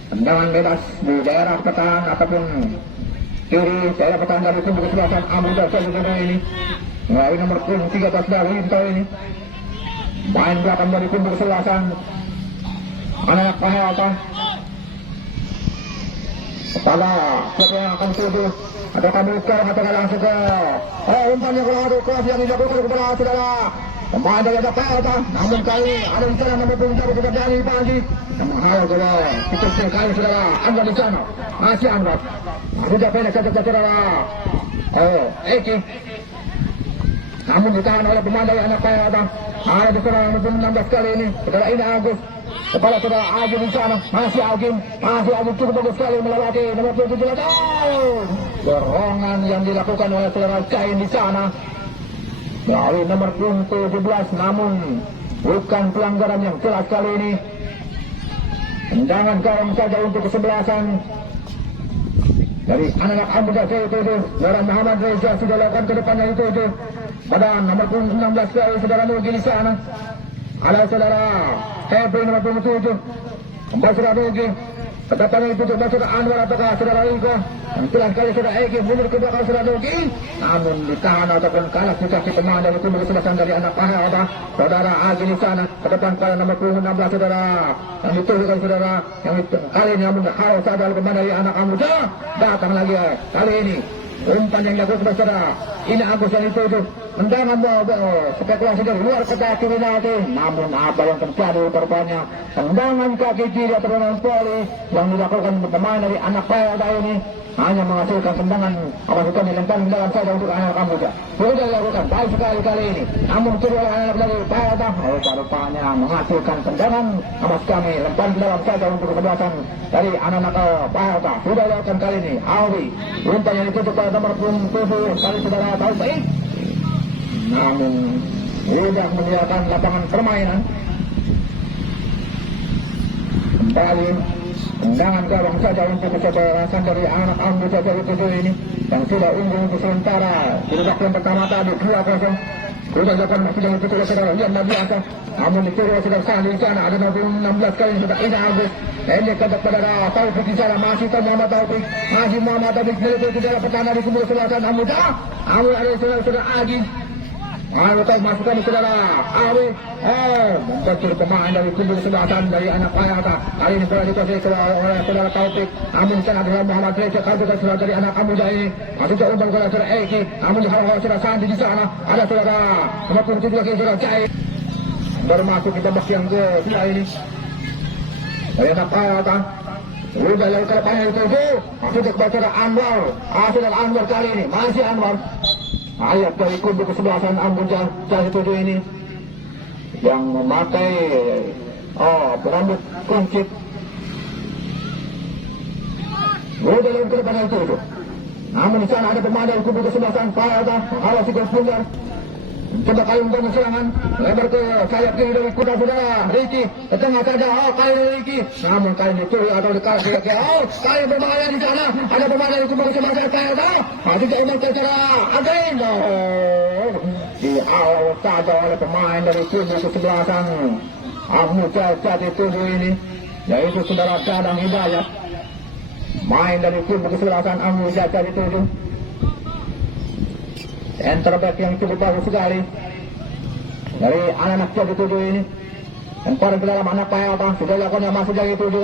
Tendangan bebas di daerah pertahanan ataupun kiri daerah pertahanan dari kubu kesebelasan Amu Jaya ini melalui nomor 13 dari Winto ini. Main belakang dari kubu kesebelasan anak Pahayata. Kepada siapa yang akan tuju atau kamu sekarang atau langsung ke umpannya ke kelas yang dilakukan kepada saudara pemain dari Pahayata. Namun kali ada di sana nomor 13 dari pagi yang menghalau ke bawah. Kita sekali saudara Anwar di sana. Masih Anwar. Sudah pendek saja saudara. Eki. Namun ditahan oleh pemain dari anak Pahayata. Ada di sana nomor 16 kali ini. Saudara ini Agus. Kepada saudara Agim di sana. Masih Agim cukup bagus sekali melewati nomor 17. Dorongan yang dilakukan oleh saudara Cain di sana. Dari nomor 17 namun bukan pelanggaran yang jelas kali ini. Tendangan garam saja untuk kesebelasan dari anak Amu Jaya itu saudara Muhammad Reza sudah lakukan ke depannya itu pada nomor 16 kali saudara Nugi di sana. Ada saudara Hebri nomor 27 kembali saudara Nugi ke depannya itu saudara Anwar ataukah saudara Riko. Jelas kali saudara Eki mundur ke belakang saudara Nugi namun ditahan ataupun kalah kaki pemain dari kubu kesebelasan dari anak Pahayata. Saudara Agi di sana ke depan pada nomor 16 saudara yang ditujukan saudara yang kali ini namun harus saja pemain dari anak Amu Jaya datang lagi kali ini umpan yang dilakukan kepada saudara ini Agus yang itu mendangan spekulasi dari luar kotak kiri nanti. Namun apa yang terjadi rupanya tendangan kaki kiri atau dengan poli yang dilakukan pemain dari anak Pahayata ini hanya menghasilkan tendangan pasukan dilempar dalam saja untuk anak Kamboja. Sudah dilakukan baik sekali kali ini, namun kedua anak dari Payata rupanya menghasilkan tendangan amas kami lempar dalam saja untuk kesebelasan dari anak-anak Payata. Sudah dilakukan kali ini Awi umpan yang ditutup pada nomor 7 kali saudara tahu baik, namun tidak menyediakan lapangan permainan. Kembali tendangan ke bang saja untuk kesebelasan dari anak Kamboja dari 7 ini yang sudah unggul untuk sementara di babak yang pertama tadi 2-0. Sudah dilakukan masih dengan putus saudara Rian Mardiansyah, namun ditiru sudah sah di sana ada 16 kali sudah Ina Agus. Ini kepada Taufik di sana masih Muhammad Taufik melalui ke dalam pertahanan di kubu selatan Kamboja. Awi ada saudara Agi. Melakukan masukan saudara Awi mempercuri pemain dari kubu selatan dari anak Payata. Kali ini bola dikuasai oleh saudara Taufik, namun sana adalah Muhammad Reza kalbukan saudara dari anak Kamboja ini masih umpan kepada saudara Eki, namun dihalau oleh saudara Sandi di sana ada saudara nomor 7 lagi saudara Jai baru masuk di babak yang kedua ini dari anak Payata. Sudah lakukan panjang itu masuk kepada saudara Anwar. Saudara Anwar kali ini masih Anwar. Ayat dari kubu kesebelasan Kamboja dari 7 ini yang memakai berambut kuncit. Sudah lakukan panjang itu. Namun di sana ada pemain dari kubu kesebelasan Payata mengawasi gol bundar. Coba kali untuk serangan lebar ke sayap kiri dari kuda saudara Ricky ke tengah saja kali dari Ricky, namun kali dicuri atau dikasih kali berbahaya di sana ada pemain dari kubu kesebelasan Payata masih jauh ke cara Again di awal saja oleh pemain dari kubu kesebelasan Kamboja di 7 ini yaitu saudara Dadang Hidayat, main dari kubu kesebelasan Kamboja di 7. Center back yang cukup bagus sekali dari anak-anak jadi 7 ini. Lempar ke dalam anak Payata sudah dilakukan yang masih jadi 7.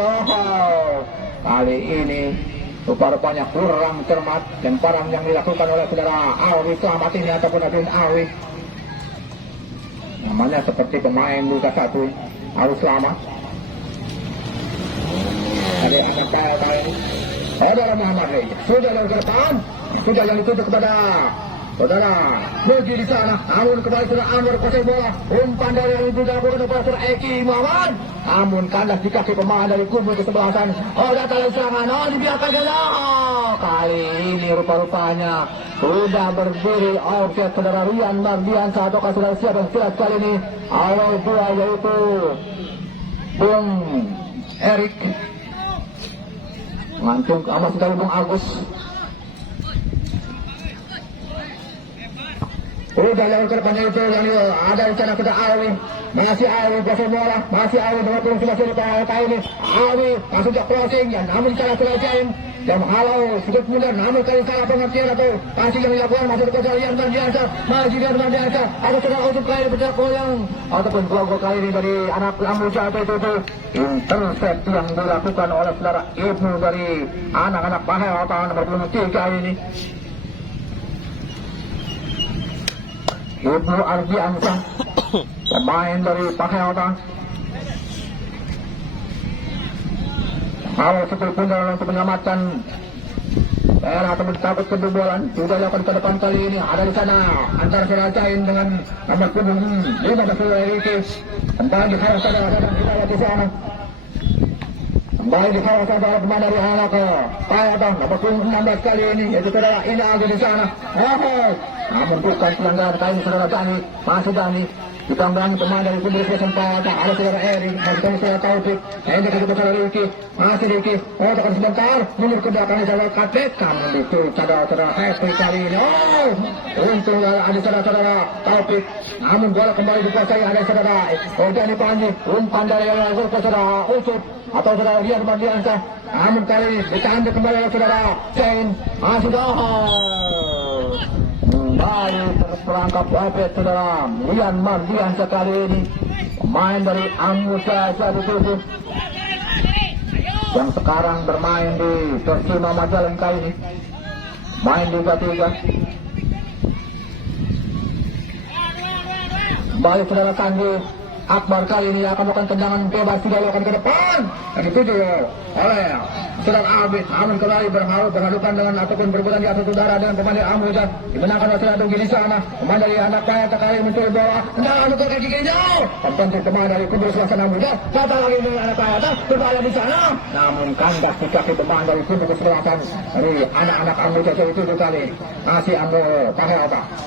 Kali ini rupa-rupanya kurang cermat lemparan yang dilakukan oleh saudara Awi Selamat ini ataupun Adin Awi. Namanya seperti pemain Liga 1 Awi Selamat. Dari anak Payata ini saudara Muhammad Reza sudah dilakukan depan, sudah yang ditutup kepada saudara Bogi di sana, namun kembali saudara Anwar kuasai bola. Umpan dari yang dilakukan kepada saudara Eki Muhammad, namun kandas di kaki pemain dari kubu kesebelasan. Datang dari serangan, dibiarkan saja. Kali ini rupa-rupanya sudah berdiri offset saudara Rian Mardiansyah atau saudara siapa yang jelas kali ini awal 2 yaitu Bung Erik mengantung amas dari Bung Agus. Sudah lakukan panjang itu yang ada di sana kepada Awi. Masih Awi kuasai bola, masih Awi dengan kursi masih di Payata ini. Awi masuk ke crossing ya, namun cara sudah Jaim yang menghalau sedikit mudah, namun kali salah pengertian atau pasti yang dilakukan masuk ke Rian Mardiansyah, masih Rian Mardiansyah. Ada sudah untuk kali berjarak goyang ataupun gol kali ini dari anak Kamboja itu intercept yang dilakukan oleh saudara Ibnu dari anak-anak Payata nomor 23 ini. Ibnu Ardiansyah pemain dari Payata. Kalau seperti pun untuk menyelamatkan daerah atau mencabut kebobolan sudah dilakukan ke depan kali ini ada di sana antara saudara Cain dengan nomor punggung 15 saudara Riki. Kembali di kawasan saudara dan kita lihat di sana. Kembali di kawasan saudara pemain dari anak Payata nomor punggung 16 kali ini yaitu saudara Ina Agus di sana. Namun bukan pelanggaran kali ini saudara Dani, masih Dani ditambahkan pemain dari kubu kesebelasan Payata ada saudara Eri, masih saudara Taufik, ini ke saudara Riki, masih Riki, tekan sebentar, mundur ke belakang saudara Katlet, namun itu saudara Happy kali ini, untung ada saudara Taufik, namun bola kembali dikuasai ada saudara Dani Panji, umpan dari saudara Usut atau saudara Rian Mardiansyah, namun kali ini ditahan kembali oleh saudara Cain, masih kembali terperangkap oleh saudara Rian Mardiansyah kali ini pemain dari Kamboja itu yang sekarang bermain di Persima Majalengka ini, main di Liga 3. Kembali saudara Sandi Akbar kali ini akan melakukan tendangan bebas sudah dilakukan ke depan dan dituju oleh Saudara Abid. Namun kembali berhadapan dengan ataupun berbulan di atas udara dengan pemain dari Amruzah. Dimenangkan oleh Saudara Dugi di sana. Pemain dari anak kaya kali mencuri bola. Tendangan untuk kaki kiri jauh. Terpenting pemain dari kubu sebelah sana Amruzah. Datang lagi dengan anak kaya berbahaya di sana. Namun kandas di kaki pemain dari kubu sebelah sana dari anak-anak Amruzah itu kali. Masih Amro Pahel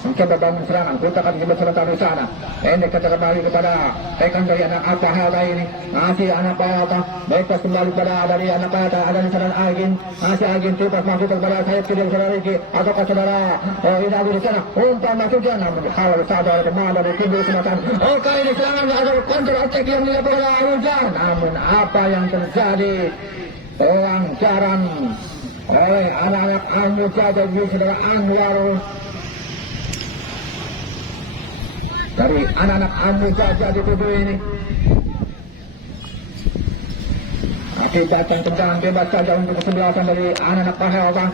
mencoba bangun serangan. Kita akan coba sebentar di sana. Ini kita kembali kepada rekan dari anak Pahel ini. Masih anak Pahel. Bebas kembali pada dari anak Pahel ada di sana Agin. Masih Agin tipas masuk kepada saya kiri saudara Riki ataukah saudara Ina di sana. Umpan masuknya namun kalau saudara pemain dari kubu selatan. Oke ini serangan ada counter attack yang dilakukan oleh Amruzah. Namun apa yang terjadi? Pelanggaran oleh anak-anak Amruzah dari saudara Anwar. Dari anak-anak Amruzah jadi tujuh ini. Akibatkan tendangan bebas saja untuk kesebelasan dari anak-anak Pahelta.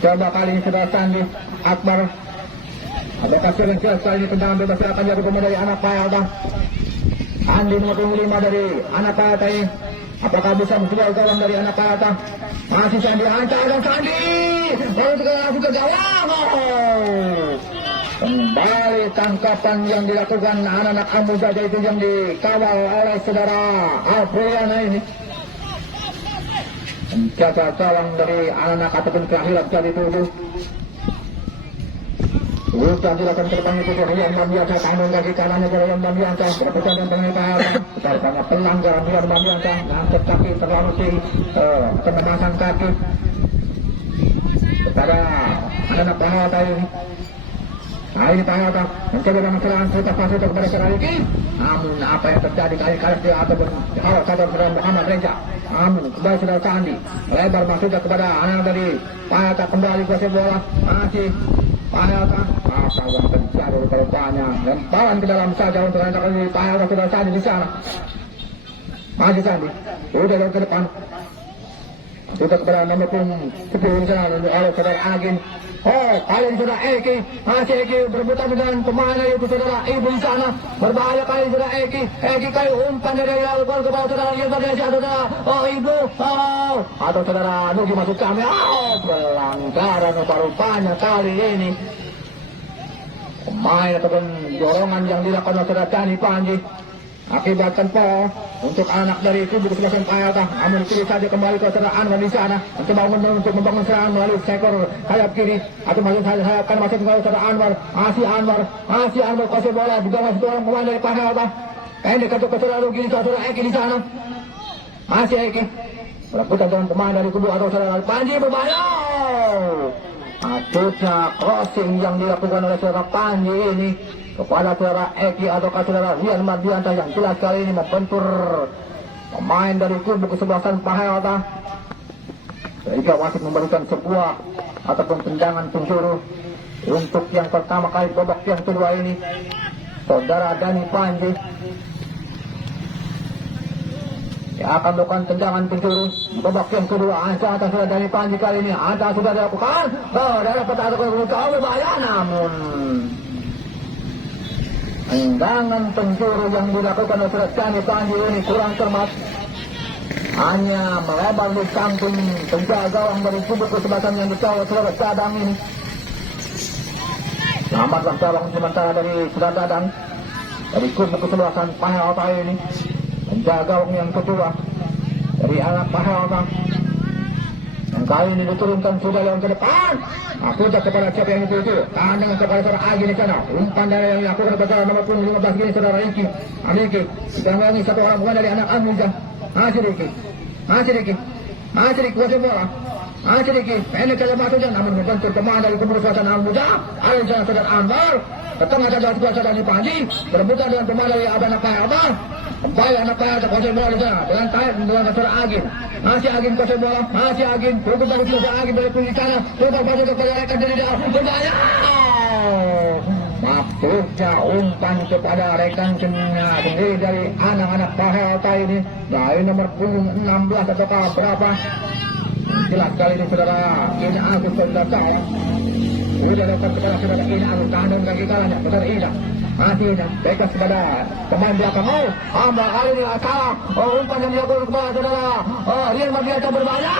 Coba kali ini sudah Sandi Akbar. Apakah jelas kali ini tendangan bebas akan dilakukan dari anak Pahelta. Andi nomor 25 dari anak Pahelta ini. Apakah bisa menjual gawang dari anak Pahelta? Masih Sandi hantar dan Sandi. Lalu juga langsung ke gawang. Kembali tangkapan yang dilakukan anak-anak Amruzah itu yang dikawal oleh saudara Afriana ini. Menjaga gawang dari anak-anak ataupun kelahiran jadi tujuh. Sudah dilakukan ke depan itu Rian Mambiansa tanggung kaki kanannya dari Rian Mambiansa berpegang dengan pengepalan. Karena pelanggaran Rian Mambiansa ngangkat kaki terlalu tinggi penebasan kaki kepada anak Pahelta ini. Nah ini Pahelta mencoba dengan serangan serta pasir kepada saudara Riki. Namun apa yang terjadi kali-kali dia ataupun kalau sadar saudara Muhammad Reza. Namun kembali saudara Sandi lebar masuknya kepada anak dari Pahelta kembali kuasai bola masih Pahelta. Apa yang terjadi rupanya lemparan ke dalam saja untuk anak dari Pahelta saudara Sandi di sana. Masih Sandi sudah ke depan. Sudah kepada nomor 10 di sana oleh saudara Agin. Oh, kalian saudara Eki, masih Eki berputar dengan pemain itu saudara Ibu di sana. Berbahaya kali saudara Eki kali umpan dari lalu kepada saudara Indonesia saudara. Oh Ibu, atau saudara Nugi masuk kami. Pelanggaran rupanya kali ini. Pemain ataupun dorongan yang dilakukan oleh saudara Dani Panji. Akibatkan untuk anak dari kubu kesebelasan Pahelta. Namun kiri saja kembali ke saudara Anwar di sana untuk membangun serangan melalui sekor sayap kiri atau masuk sayap kan masuk ke saudara Anwar. Masih Anwar kuasai bola juga masih orang pemain dari Pahelta. Pendek ke saudara Rugi di saudara Eki di sana. Masih Eki berputar dengan pemain dari kubu atau saudara Panji berbahaya. Maksudnya crossing yang dilakukan oleh saudara Panji ini kepada saudara Eki atau saudara Rian Mardianta yang jelas kali ini membentur pemain dari kubu kesebelasan Pahelta. Sehingga wasit memberikan sebuah ataupun tendangan penjuru untuk yang pertama kali babak yang kedua ini saudara Dani Panji yang akan melakukan tendangan penjuru babak yang kedua. Atas saudara Dani Panji kali ini anda sudah dilakukan dalam pertandingan berbahaya namun tendangan penjuru yang dilakukan oleh saudara Dani Panji ini kurang cermat. Hanya melebar di samping penjaga gawang dari kubu kesebelasan yang dikawal saudara Dadang ini. Selamatlah gawang sementara dari saudara Dadang dari kubu kesebelasan Pahelta ini. Penjaga gawang yang kedua dari anak Pahelta yang kali ini diturunkan sudah lawan ke depan. Aku tak kepada siapa yang itu. Tandang kepada saudara Agi di sana. Umpan dari yang dilakukan kepada nomor 15 ini saudara Riki. Riki. Sedang melalui satu orang bukan dari anak Amruzah. Masih Riki. Kuasai bola. Masih Riki. Pendek saja masuknya. Namun membentur pemain dari kemurusan Amruzah. Ada di sana saudara Anwar. Ketengah saja kuasa Dani Panji. Berebutan dengan pemain dari anak Pahelta. Kembali anak Pahelta kuasai bola di sana. Dengan tarik dengan saudara Agin. Masih Agin kuasai bola. Masih Agin. Cukup bagus saudara Agin dari di sana. Cukup bagus kepada rekan dari dalam. Berbahaya. Maksudnya umpan kepada rekan sendiri dari anak-anak Pahelta ini. Dari nomor 16 ataukah berapa? Jelas kali ini saudara Ina Agus saudara saya. Sudah dapat kepada saudara Ina Agus. Tandang kaki kalahnya saudara Ina. masih bebas kepada pemain belakang. Hamba kali ini salah. Umpan yang dilakukan kepada saudara Rian Mardiansyah berbahaya.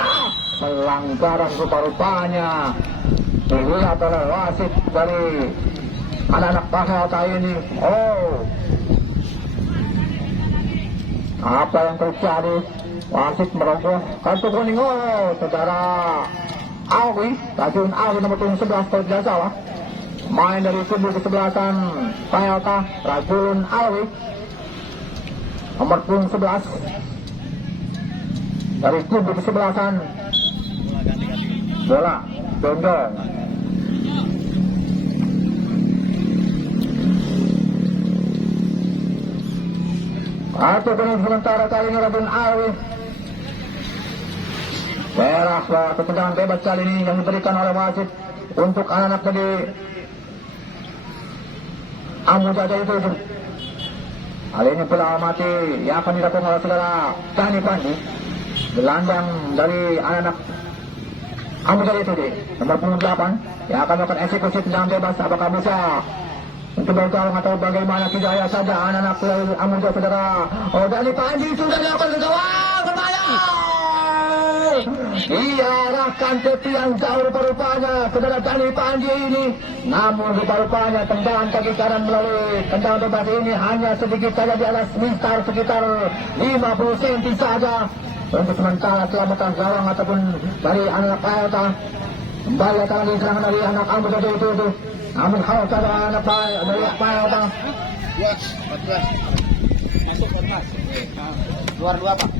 Pelanggaran rupa-rupanya dilihat oleh wasit dari anak-anak Pahelta ini. Apa yang terjadi? Wasit merogoh kartu kuning. Saudara Awi, Rajun Awi nomor 11 kalau tidak salah. Main dari kubu kesebelasan Pahelta, Rajun Awi nomor 11 dari kubu kesebelasan. Bola Dondong. Kartu kuning sementara kali ini Rajun Awi. Merah ketendangan bebas kali ini yang diberikan oleh wasit untuk anak-anak dari Amu Jaja itu. Hal ini pula mati yang akan dilakukan oleh saudara Tani Pandi. Gelandang dari anak-anak Amu Jaja itu nomor 8 yang akan melakukan eksekusi tendangan bebas. Apakah bisa untuk bergabung atau bagaimana? Tidak ya saja anak-anak Amu Jaja saudara. Tani Pandi sudah dilakukan ke gawang, berbahaya. Diarahkan ke tiang jauh rupa-rupanya saudara Tani Panji ini. Namun rupa-rupanya tendangan kaki kanan melalui tendangan bebas ini hanya sedikit saja di atas mistar sekitar 50 cm saja. Untuk sementara keselamatan gawang ataupun dari anak Pahelta kembali akan lagi serangan dari anak Amu Jaja itu. Namun kalau saudara anak dari Pahelta 14 masuk Mas. Luar 2 Pak.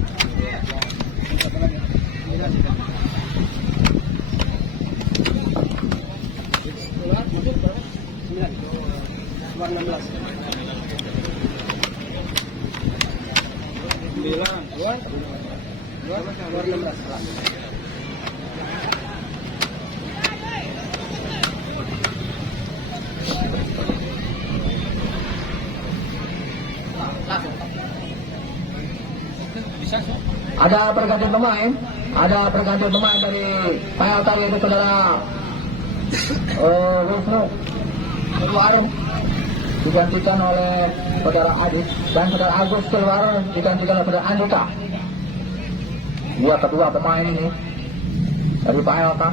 Ada pergantian pemain dari Pahelta yaitu saudara Wisnu Keluarung digantikan oleh saudara Adit dan saudara Agus Keluarung digantikan oleh saudara Andika. Kedua pemain ini dari Pahelta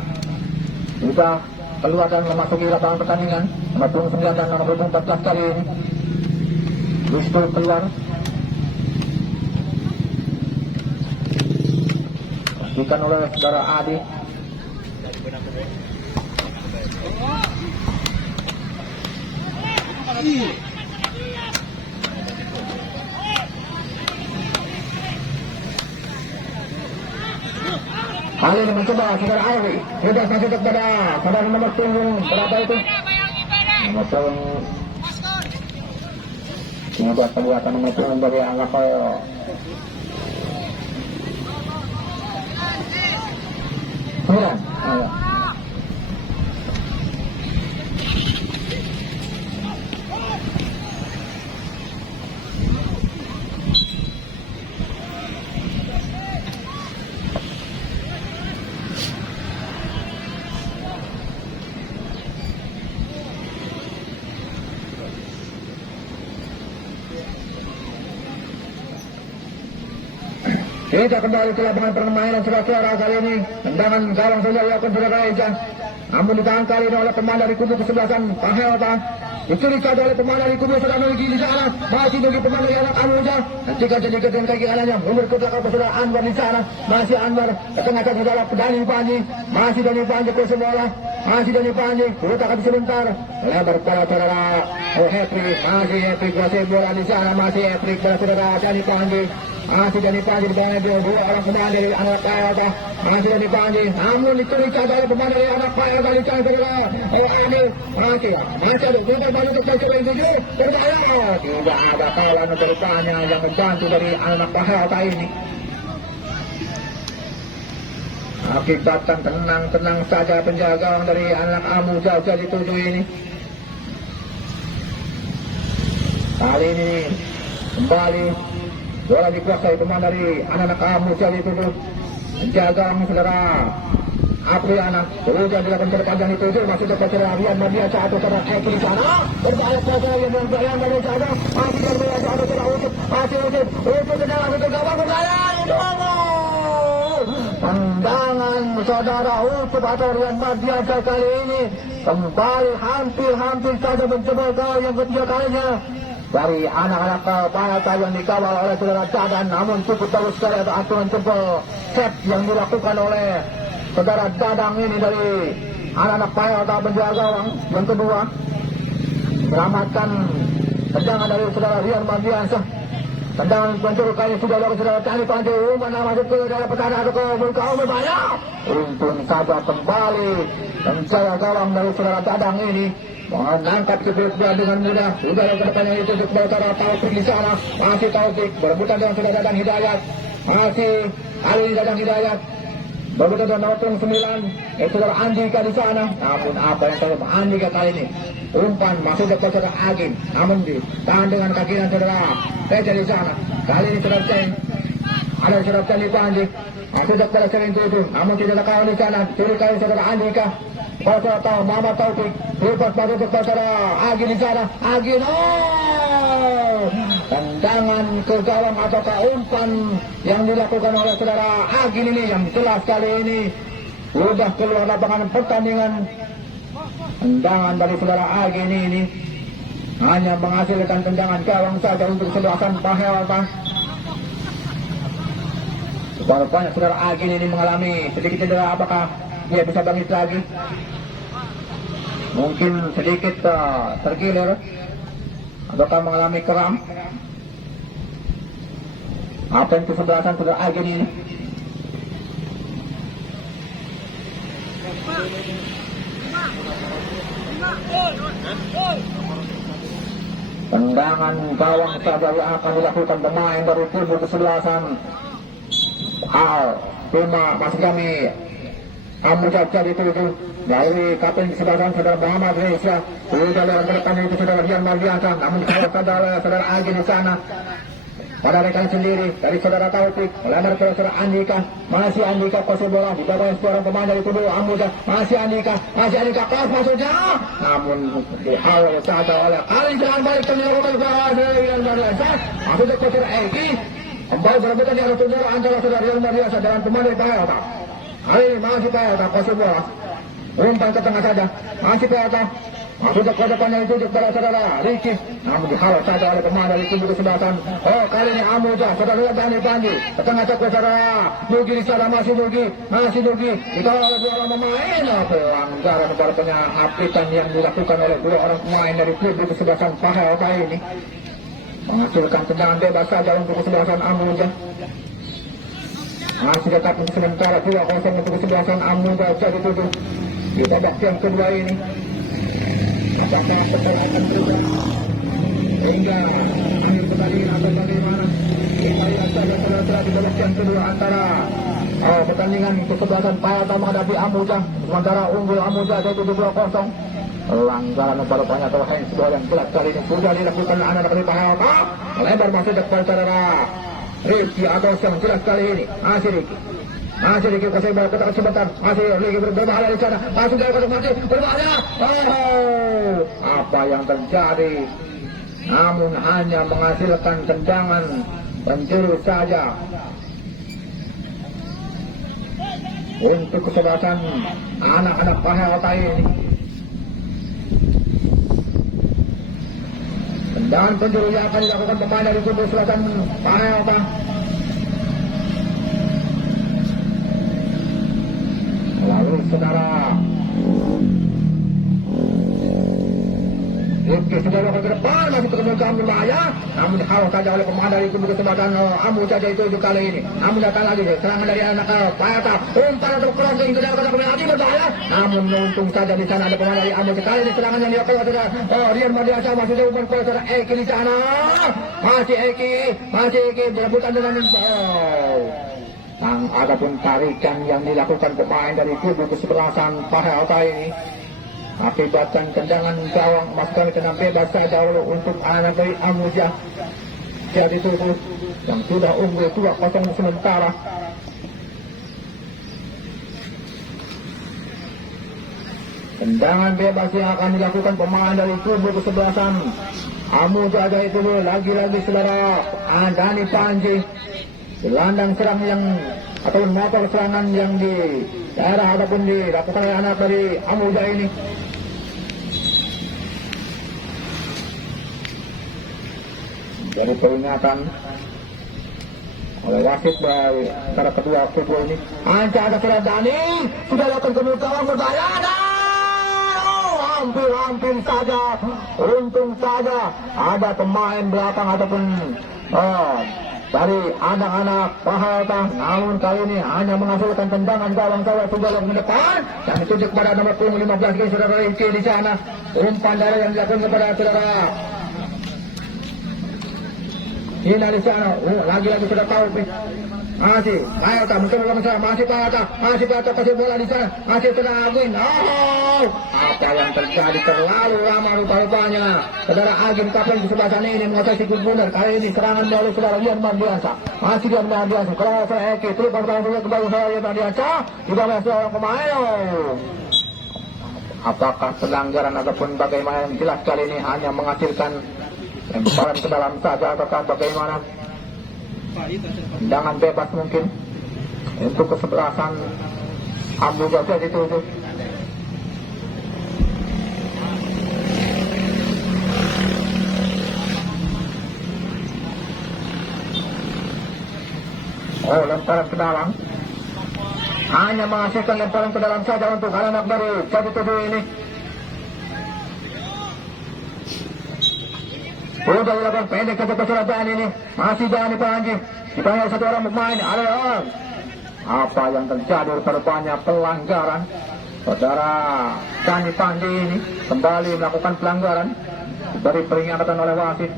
sudah keluar dan memasuki lapangan pertandingan. Nomor 9 dan nomor 14 kali ini Wisnu keluar digantikan oleh saudara Adi. Kali ini mencoba saudara Awi. Sudah masuk kepada saudara nomor punggung berapa itu? Nomor punggung 15 perbuatan nomor punggung dari Angga Koyo. Sembilan. Kita kembali ke lapangan permainan saudara kali ini. Tendangan gawang saja dilakukan saudara Ejan. Namun ditahan kali ini oleh pemain dari kubu kesebelasan Pahelta. Dicuri saja oleh pemain dari kubu saudara Nugi di sana. Masih bagi pemain dari anak Amuja. Ketika jadi dengan kaki kanannya mundur ke belakang saudara Anwar di sana. Masih Anwar ke tengah saudara Dani Panji. Masih Dani Panji ke bola. Masih Dani Panji. Letakkan sebentar. Lebar kepada saudara Hetrik. Masih Hetrik kuasai bola di sana. Masih Hetrik kepada saudara Dani Panji. Masih Dani Panji dibangun dua orang pemain dari anak Pahelta. Masih Dani Panji. Namun dicuri saja oleh pemain dari anak Pahelta di sana saudara. Ini masih ada. Kita balik ke coba yang tujuh. Berbahaya. Tidak ada kawalan berupanya yang membantu dari anak Pahelta ini. Akibatkan tenang saja penjaga dari anak Amu Jaja di 7 ini. Kali ini kembali bola dikuasai pemain dari anak-anak Amu Jaja itu. Penjaga saudara Apriana. Kemudian dilakukan terpanjang itu masih dapat Rian Madia saat itu terhadap Eki di sana. Berbahaya saja yang dari sana. Masih berbahaya saat itu terhadap masih untuk tendangan untuk gawang berbahaya. Tendangan saudara untuk atau Rian Madia kali ini kembali hampir saja mencoba gol yang ketiga kalinya dari anak-anak Payata yang dikawal oleh saudara Dadan, namun cukup bagus sekali atau aturan jempol set yang dilakukan oleh saudara Dadang ini dari anak-anak Payata penjaga gawang yang kedua. Selamatkan tendangan dari saudara Rian Mardiansyah. Tendangan pencuri kali sudah dilakukan saudara Tani Panji. Mana masuk ke dalam pertahanan atau ke Bulkau berbahaya. Untung saja kembali penjaga gawang dari saudara Dadang ini menangkap sebuah dengan mudah. Sudah yang kedepannya itu untuk saudara Taufik di sana. Masih Taufik berebutan dengan saudara Dadang Hidayat. Masih Ali Dadang Hidayat berebutan dengan nomor 9 saudara Andika di sana. Namun apa yang terjadi Andika kali ini umpan masuk ke saudara Agim, namun ditahan dengan kaki dan saudara Teja di sana. Kali ini saudara Ceng ada saudara Ceng Panji masuk kepada sering itu, namun tidak ada kawan di sana. Kiri kali saudara Andika. Kalau tidak tahu, Mama Taufik lepas masuk ke saudara Agi di sana. Agi, tendangan ke gawang atau ke umpan yang dilakukan oleh saudara Agi ini yang jelas kali ini sudah keluar lapangan pertandingan. Tendangan dari saudara Agi ini hanya menghasilkan tendangan gawang saja untuk kesebelasan Payata. Rupanya saudara Agi ini mengalami sedikit cedera, apakah dia bisa bangkit lagi? Mungkin sedikit tergilir ataukah mengalami kram. Apa yang kesebelasan saudara Agi ini? Tendangan gawang saja yang akan dilakukan pemain dari tim kesebelasan Cuma masih kami Amu Caca itu dari kapten kesebelasan saudara Muhammad Reza. Sudah dalam depan itu saudara Rian Mardiansyah, namun saudara Agi di sana. Pada rekan sendiri dari saudara Taufik melempar ke saudara Andika. Masih Andika kuasai bola di bawah seorang pemain dari kubu Amuja. Masih Andika kelas masuknya, namun dihalau saja oleh kali jalan balik ternyata Rian Mardiansyah. Masuk ke saudara Eki. Kembali berebutan di arah saudara antara saudara Rian Mardiansyah dalam pemain dari Payata. Kali ini masih Payata kuasai bola. Umpan ke tengah saja. Masih Payata. Masuk ke depannya itu kepada saudara Riki, namun dihalau saja oleh pemain dari kubu kesebelasan. Oh, kali ini Amuja, saudara Dani Panji, ke tengah ke saudara Nugi di sana. Masih Nugi, dikawal oleh dua orang pemain. Pelanggaran pada apitan yang dilakukan oleh dua orang pemain dari kubu kesebelasan Payata ini menghasilkan tendangan bebas saja untuk kesebelasan Amuja. Masih tetap untuk sementara 2-0 untuk kesebelasan Amuja jadi tujuh di babak yang kedua ini. Apakah setelah akan berubah hingga akhir pertandingan atau bagaimana? Kita lihat saja setelah di babak yang kedua antara pertandingan kesebelasan Payata menghadapi Amuja. Sementara unggul Amuja yaitu 2-0. Pelanggaran rupanya atau handsball yang jelas kali ini sudah dilakukan anak-anak dari Payata. Melebar masuk kepada saudara Riki atau yang jelas kali ini masih Riki kasih bola ke sebentar. Masih Riki berbahaya di sana. Masuk dari kotak mati berbahaya. Apa yang terjadi? Namun hanya menghasilkan tendangan penjuru saja untuk kesebelasan anak-anak Payata ini. Tendangan penjuru yang akan dilakukan pemain dari kubu selatan Payata. Lalu saudara Rifki sudah melakukan ke depan, masih terkemukakan berbahaya, namun dihalau saja oleh pemain dari kubu kesebelasan Amu saja itu kali ini. Namun datang lagi serangan dari anak Payata. Umpan untuk crossing ke dalam kotak penalti berbahaya, namun untung saja di sana ada pemain dari Amu. Sekali ini serangan yang dilakukan oleh Rian Mardiansyah. Masih ada umpan ke saudara Eki di sana. Masih Eki berebutan dengan ataupun tarikan yang dilakukan pemain dari kubu kesebelasan Payata ini akibatkan tendangan gawang masukkan ke dalam bebas saja untuk anak dari Amuja. Jadi tutup yang sudah unggul 2-0 sementara. Tendangan bebas yang akan dilakukan pemain dari kubu kesebelasan Amu Jaja itu lagi-lagi saudara Dani Panji. Gelandang serang yang atau motor serangan yang di daerah ataupun dilakukan oleh anak dari Amu Jaja ini. Dari peringatan oleh wasit dari antara kedua kubu ini. Anca ada sudah Dani sudah lakukan kemukawan berbahaya dan hampir saja, untung saja ada pemain belakang ataupun dari anak-anak Pahalta, namun kali ini hanya menghasilkan tendangan gawang saja sudah ke depan dan ditunjuk kepada nomor punggung 15 ini saudara Riki di sana. Umpan dari yang dilakukan kepada saudara Hina di sana. Lagi-lagi sudah tahu masih Pahalta mencoba masalah masih Pahalta kasih bola di sana masih sudah Agin. Apa yang terjadi terlalu lama rupa-rupanya saudara Agin kapten di sebelah sana ini menguasai sikut bundar. Kali ini serangan dari saudara Rian Mardiansa masih Rian Mardiansa kalau saya Eki terus pertandingan kembali saya Rian Mardiansa tidak masih orang pemain. Apakah pelanggaran ataupun bagaimana yang jelas kali ini hanya menghasilkan lemparan ke dalam saja ataukah bagaimana? Tendangan bebas mungkin untuk kesebelasan Amu Jaja itu. Lemparan ke dalam hanya menghasilkan lemparan ke dalam saja untuk anak dari Jadi Tujuh ini. Sudah dilakukan pendek ke keseratan ini. Masih Dani Panji. Dipanggil satu orang pemain. Ada orang. Apa yang terjadi rupanya pelanggaran. Saudara Dani Panji ini kembali melakukan pelanggaran. Diberi peringatan oleh wasit.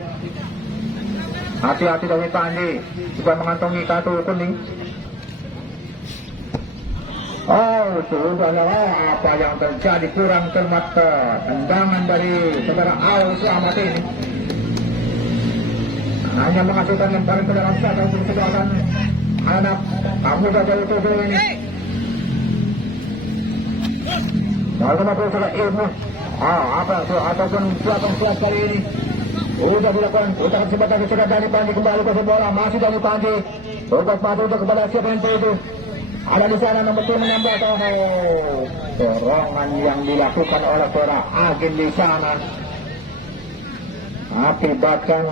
Hati-hati Dani Panji. Juga mengantongi kartu kuning. Sudah apa yang terjadi kurang cermat tendangan dari saudara Al Selamat ini. Hanya menghasilkan lemparan ke dalam saja untuk kesebelasan anak Amu Jaja itu ini. Walaupun aku sudah ilmu ataupun siapa kali ini sudah dilakukan utak kesempatan sudah Dani Panji kembali ke bola masih Dani Panji berbuat masuk untuk kepada siapa yang itu ada di sana nomor 2 menambah dorongan yang dilakukan oleh saudara Agin di sana akibatkan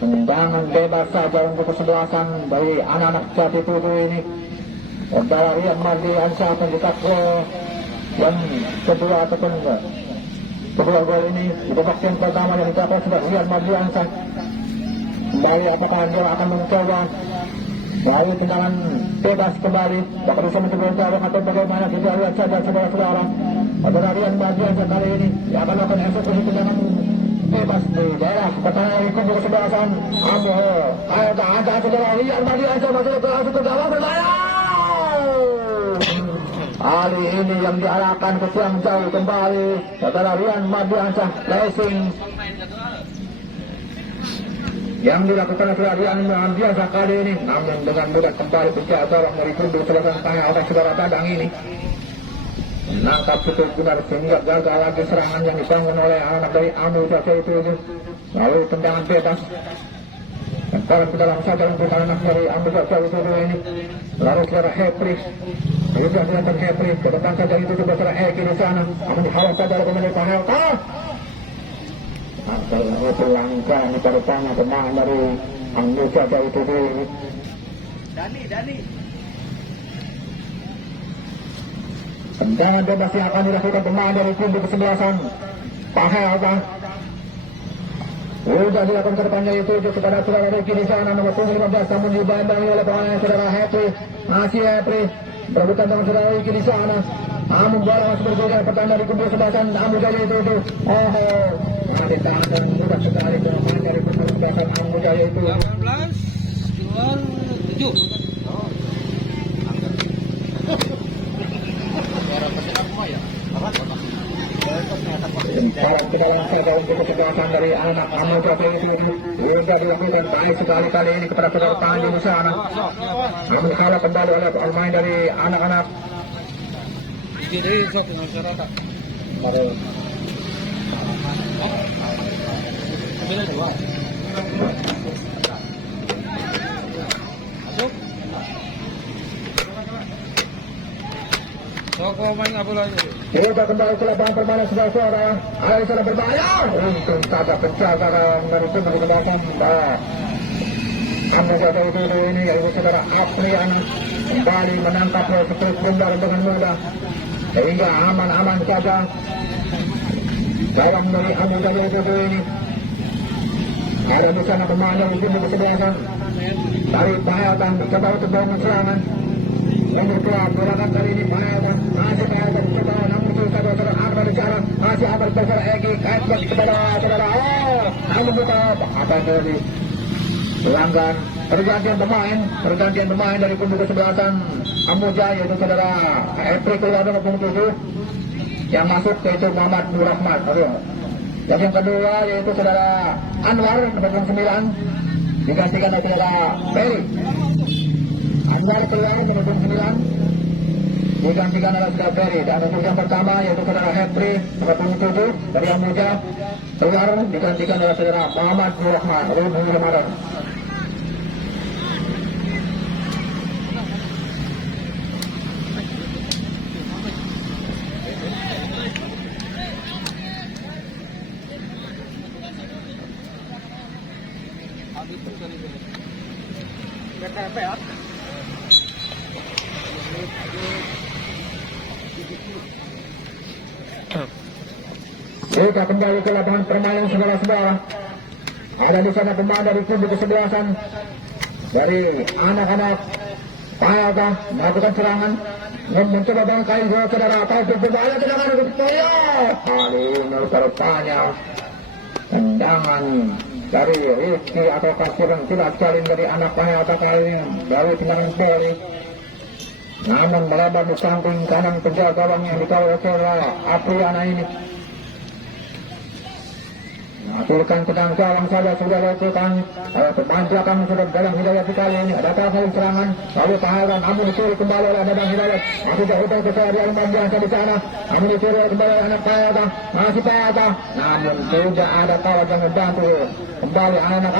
tendangan bebas saja untuk kesebelasan dari anak-anak Jati Tujuh ini. Saudara Rian Mardiansa pencetak gol yang kedua ataupun kedua gol ini di babak yang pertama yang dicapai sudah Rian Mardiansa. Kembali apakah dia akan mencoba dari tendangan bebas kembali bakal bisa mencoba jarak atau bagaimana kita lihat saja saudara-saudara. Saudara Rian Mardiansa kali ini yang akan melakukan eksekusi tendangan bebas di daerah pertahanan di kubu kesebelasan Amu. Ada saudara Rian Mardiansa masuk ke gawang berbahaya. Kali ini yang diarahkan ke siang jauh kembali saudara Rian Mardiansa placing yang dilakukan oleh Rian Mardiansa kali ini, namun dengan mudah kembali pecah gawang dari kubu kesebelasan tengah oleh saudara Dadang ini. Menangkap cukup benar sehingga gagal lagi serangan yang dibangun oleh anak dari Amu Jaja itu. Lalu tendangan bebas lemparan ke dalam saja untuk anak dari Amu Jaja itu ini. Lalu saudara Hepri juga dilakukan Hepri ke depan saja itu juga saudara Eki di sana. Namun dihalau saja oleh pemain Pahalta. Ada pelanggaran pada tangan pemain dari Amu Jaja itu ini. Dani. Tendangan bebas yang akan dilakukan pemain dari kubu kesebelasan Pahalta. Sudah dilakukan ke depannya itu kepada saudara Riki di sana nomor 15 namun dibandangi oleh pemain saudara Hepri. Masih Hepri berebutan dengan saudara Riki di sana. Namun bola masih berbeda pertandingan dari kubu kesebelasan Amu Jaja itu. Ditahan mudah sekali pemain dari kubu kesebelasan Amu Jaja itu. 18-7. Lemparan ke dalam saja untuk kesebelasan dari anak Amu Jaja itu sudah dilakukan baik sekali kali ini kepada saudara Panji di sana. Namun kalah kembali oleh pemain dari anak-anak Jadi suatu masyarakat. Baru. Bila dua. Masuk. So, kau main apa lagi? Kita kembali ke lapangan permainan saudara-saudara. Ada sana berbahaya. Untung saja penjaga dari tim dari belakang. Kamu jaga itu ini yaitu saudara Aprian kembali menangkap seperti bundar dengan mudah. Sehingga aman-aman saja. Gawang dari Amu jaga itu ini. Ada di sana pemain dari tim dari belakang. Dari Pahayatan coba untuk bangun serangan. Yang berkeluar gerakan kali ini Pahayatan masih Pahayatan coba namun saudara-saudara ada di jalan masih ada di saudara Egi kaitkan kepada saudara. Namun kita apa yang terjadi? Pelanggan pergantian pemain dari kubu kesebelasan Amuja yaitu saudara Epri keluar dengan punggung 7 yang masuk yaitu Muhammad Nur Rahmat. Dan yang kedua yaitu saudara Anwar nomor 9 digantikan oleh saudara Ferry. Anwar keluar nomor 9 digantikan oleh saudara Ferry. Dan untuk yang pertama yaitu saudara Epri nomor 7 dari Amuja keluar digantikan oleh saudara Muhammad Nur Rahmat. Kita kembali ke lapangan permainan saudara-saudara. Ada di sana pemain dari kubu kesebelasan dari anak-anak Pahayatan melakukan serangan mencoba bangkai saudara Taufik berbahaya tendangan untuk Toyo. Aduh, rupanya tendangan dari Rizky atau Kasiran tidak sekali dari anak Pahayatan kali ini dari tendangan Poli. Namun melebar di samping kanan penjaga gawang yang dikawal oleh Apriana ini. Aturkan tenang gawang saja sudah lakukan pemain belakang sudah dalam Hidayat kali ini ada kali serangan lalu Pahayatan namun dicuri kembali oleh Dadang Hidayat masih jauh ke saya di Alman biasa di sana namun dicuri kembali oleh anak Pahayatan masih Pahayatan namun tidak ada kawan yang membantu kembali anak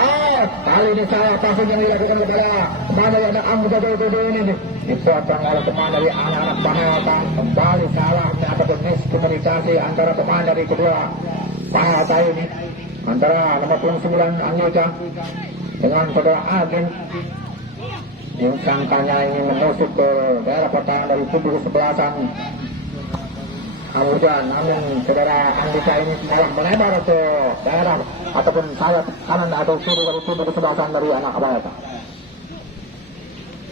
kali ini salah passing yang dilakukan kepada pemain dari anak Amu Jago ini dipotong oleh pemain dari anak-anak Pahayatan kembali salah ataupun miskomunikasi antara pemain dari kedua Pahayatan ini antara nomor 9 Anyoja dengan saudara Agin yang sangkanya ini menusuk ke daerah pertahanan dari kubu kesebelasan Amuja. Namun saudara Andika ini malah melebar ke daerah ataupun sayap kanan atau kiri dari kubu kesebelasan dari anak Abayata.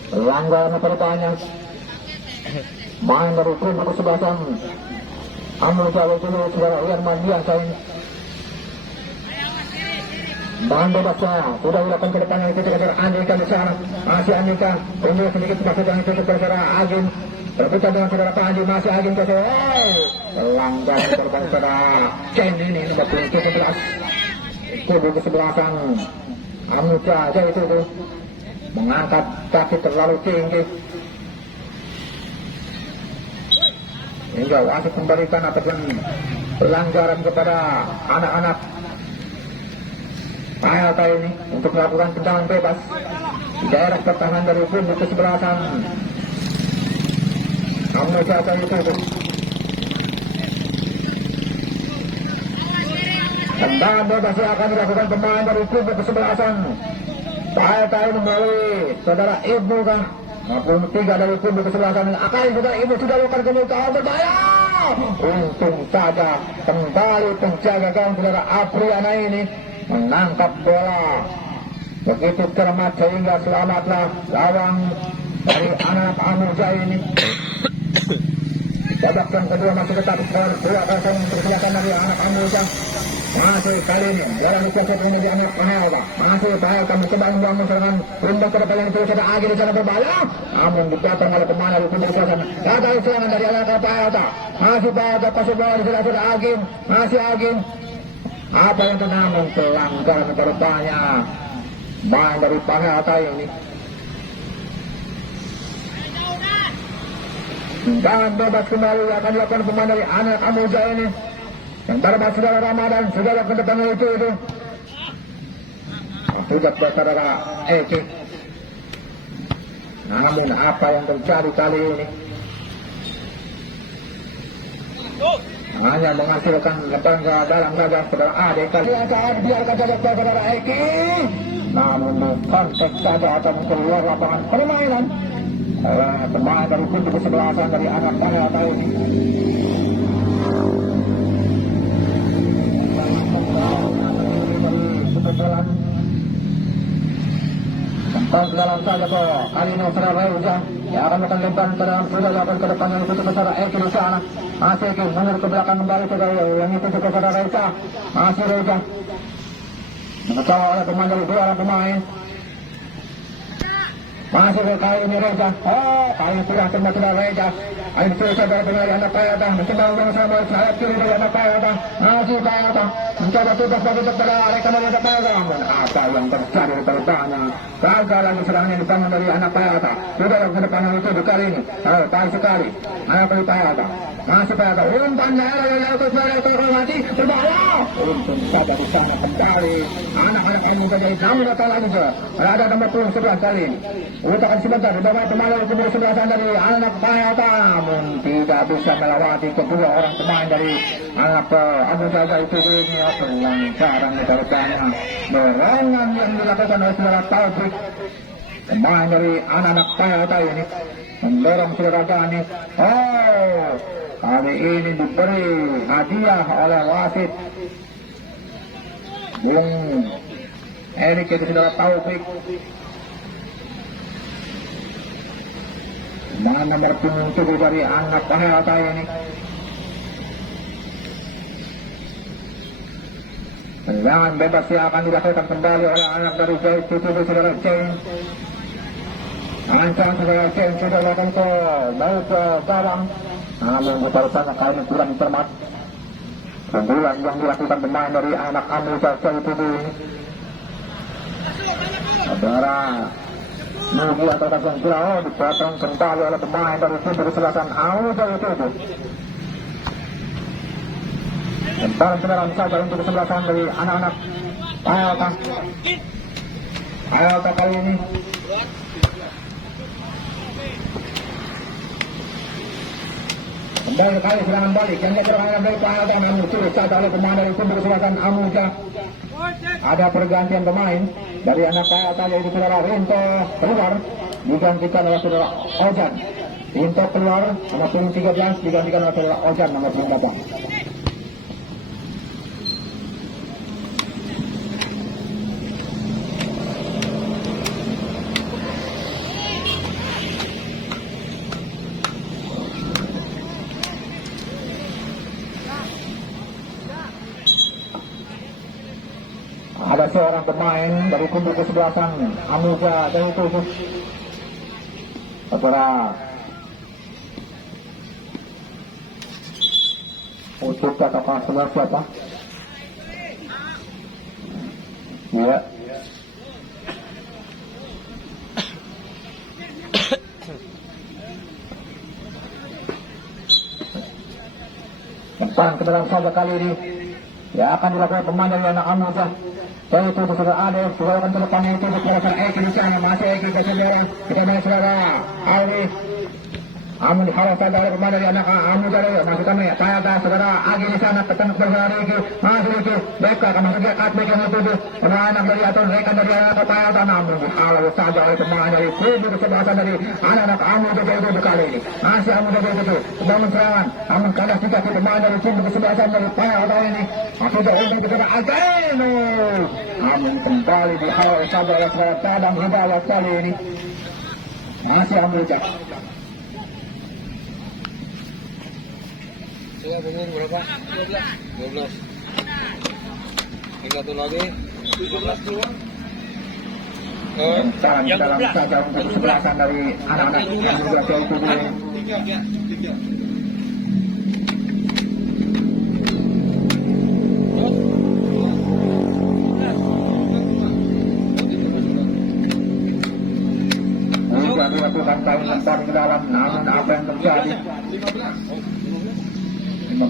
Pelanggaran pertahanan main dari kubu kesebelasan Amuja itu saudara Irman biasa ini. Bahan bebasnya sudah dilakukan ke depannya itu saudara Andika di sana masih Andika unggul sedikit masuk yang itu saudara Agin berpecah dengan saudara Panji masih Agin ke pelanggan korban saudara Chen ini nomor 17 kubu kesebelasan Amuja aja itu mengangkat kaki terlalu tinggi hingga wasit memberikan ataupun pelanggaran kepada anak-anak Pahayatan ini untuk melakukan tendangan bebas di daerah pertahanan dari kubu kesebelasan Amu Jaga itu. Tendangan bebas yang akan dilakukan pemain dari kubu kesebelasan Pahayatan ini melalui saudara Ibu kah maupun 3 dari kubu kesebelasan akan saudara Ibu sudah lakukan kemukaan berbahaya. Untung saja kembali penjaga gawang saudara Apriana ini menangkap bola begitu cermat sehingga selamatlah gawang dari anak Amuja ini. Babak yang kedua masih tetap skor 2-0 persilakan dari anak Amuja. Masih kali ini dalam dikuasai ini di anak Pahayatan. Masih Pahayatan mencoba membangun serangan berundang ke depan yang terus ada Agi di sana berbahaya. Namun dipotong oleh pemain dari kubu kesebelasan. Gagal serangan dari anak Pahayatan. Masih Pahayatan pasir bola di sana sudah Agin. Masih Agin. Apa yang ternamun pelanggaran terbanyak main dari Pahayatan ini. Dan bebas kembali akan dilakukan pemain dari anak Amuja ini. Yang terbaik saudara Ramadan, saudara pendepan itu. Sudah saudara Eki. Namun apa yang terjadi kali ini? Hanya menghasilkan lemparan ke dalam gajah saudara Ade. Kali akan biarkan saja saudara Eki. Namun konteks saja atau keluar lapangan permainan. Pemain dari kubu kesebelasan dari anak Panel ini. Tentang ke dalam saja kok. Kali ini saudara Reza yang akan melakukan lemparan ke dalam sudah dilakukan ke depan yang itu saudara Eki di sana. Masih Eki mundur ke belakang kembali saudara yang itu ke saudara Reza. Masih Reza mengetahui oleh pemain dari dua orang pemain. Masih kali ini Reza. Kali ini sudah semua sudah Reza. Kali ini sudah saudara pemain anak Payata. Mencoba bersama sayap kiri dari anak Payata. Masih Payata. Mencoba tugas bagi kepada rekan dari anak Payata. Namun apa yang terjadi terutama gagal lagi serangan yang dibangun dari anak Payata. Sudah yang ke depan itu kali ini. Kali sekali. Anak dari Payata. Masih Payata. Umpan daerah yang dilakukan sebagai terhormati. Berbahaya. Untung saja di sana kembali. Anak-anak ini menjadi namun datang lagi juga. Ada nomor 11 kali ini. Utakan sebentar di bawah pemain dari kubu sebelasan dari anak Payata. Namun tidak bisa melewati kedua orang pemain dari anak Abu Jaga itu ini. Pelanggaran terutama dorongan yang dilakukan oleh saudara Taufik. Pemain dari anak-anak Payata ini mendorong saudara Gani. Kali ini diberi hadiah oleh wasit Bung Erik itu saudara Taufik. Dengan nomor 7 dari anak Payata ini. Tendangan bebas yang akan dilakukan kembali oleh anak dari Jai Tutu saudara Jai. Ancang saudara Jai sudah lakukan ke baik ke gawang. Namun putar sana kali ini kurang cermat. Keunggulan yang dilakukan pemain dari anak Amuja Jai Tutu ini. Saudara Nugi atau Tasang Kira dipotong kembali oleh pemain dari kubu kesebelasan Amuja Tutu. Lemparan kendaraan saja untuk kesebelasan dari anak-anak Payata. Payata kali ini kembali kali serangan balik yang dilakukan dari Payata namun turut saja oleh pemain dari kubu kesebelasan Amuja. Ada pergantian pemain dari anak Payata yaitu saudara Rinto keluar digantikan oleh saudara Ojan. Rinto keluar nomor 13 digantikan oleh saudara Ojan nomor 18. Ada seorang pemain dari kubu kesebelasan Amuja dari itu saudara untuk katakan sebelah siapa? Ya. Lemparan ke dalam saja kali ini ya akan dilakukan pemain dari anak Amuja. Dan itu saudara Ade, sudah akan ke depannya itu saudara Eki di sana, masih Eki ke saudara, kita main saudara Alwi. Amun dihalau saja oleh pemain dari anak Amuja dari masih kami Payata saudara Agi di sana ketemu saudara Eki, masih Eki, Beka akan masuk ke kat Beka yang itu, pemain dari atau rekan dari anak Payata namun dihalau saja oleh pemain dari kubu kesebelasan dari anak Amuja itu kali ini. Masih Amuja itu, bangun serangan, namun kalah juga pemain dari kubu kesebelasan dari Payata ini. Sudah untuk kita Ageno. Namun kembali dihalau saja oleh saudara Tadang Hidayat kali ini. Masih Amuja. Saya pemain berapa? 12. Tinggal satu lagi. 17 doang. Yang dalam saja untuk kesebelasan dari anak-anak yang juga jauh itu. 3. Sudah dilakukan tahun lempar ke dalam, namun apa yang terjadi? 15.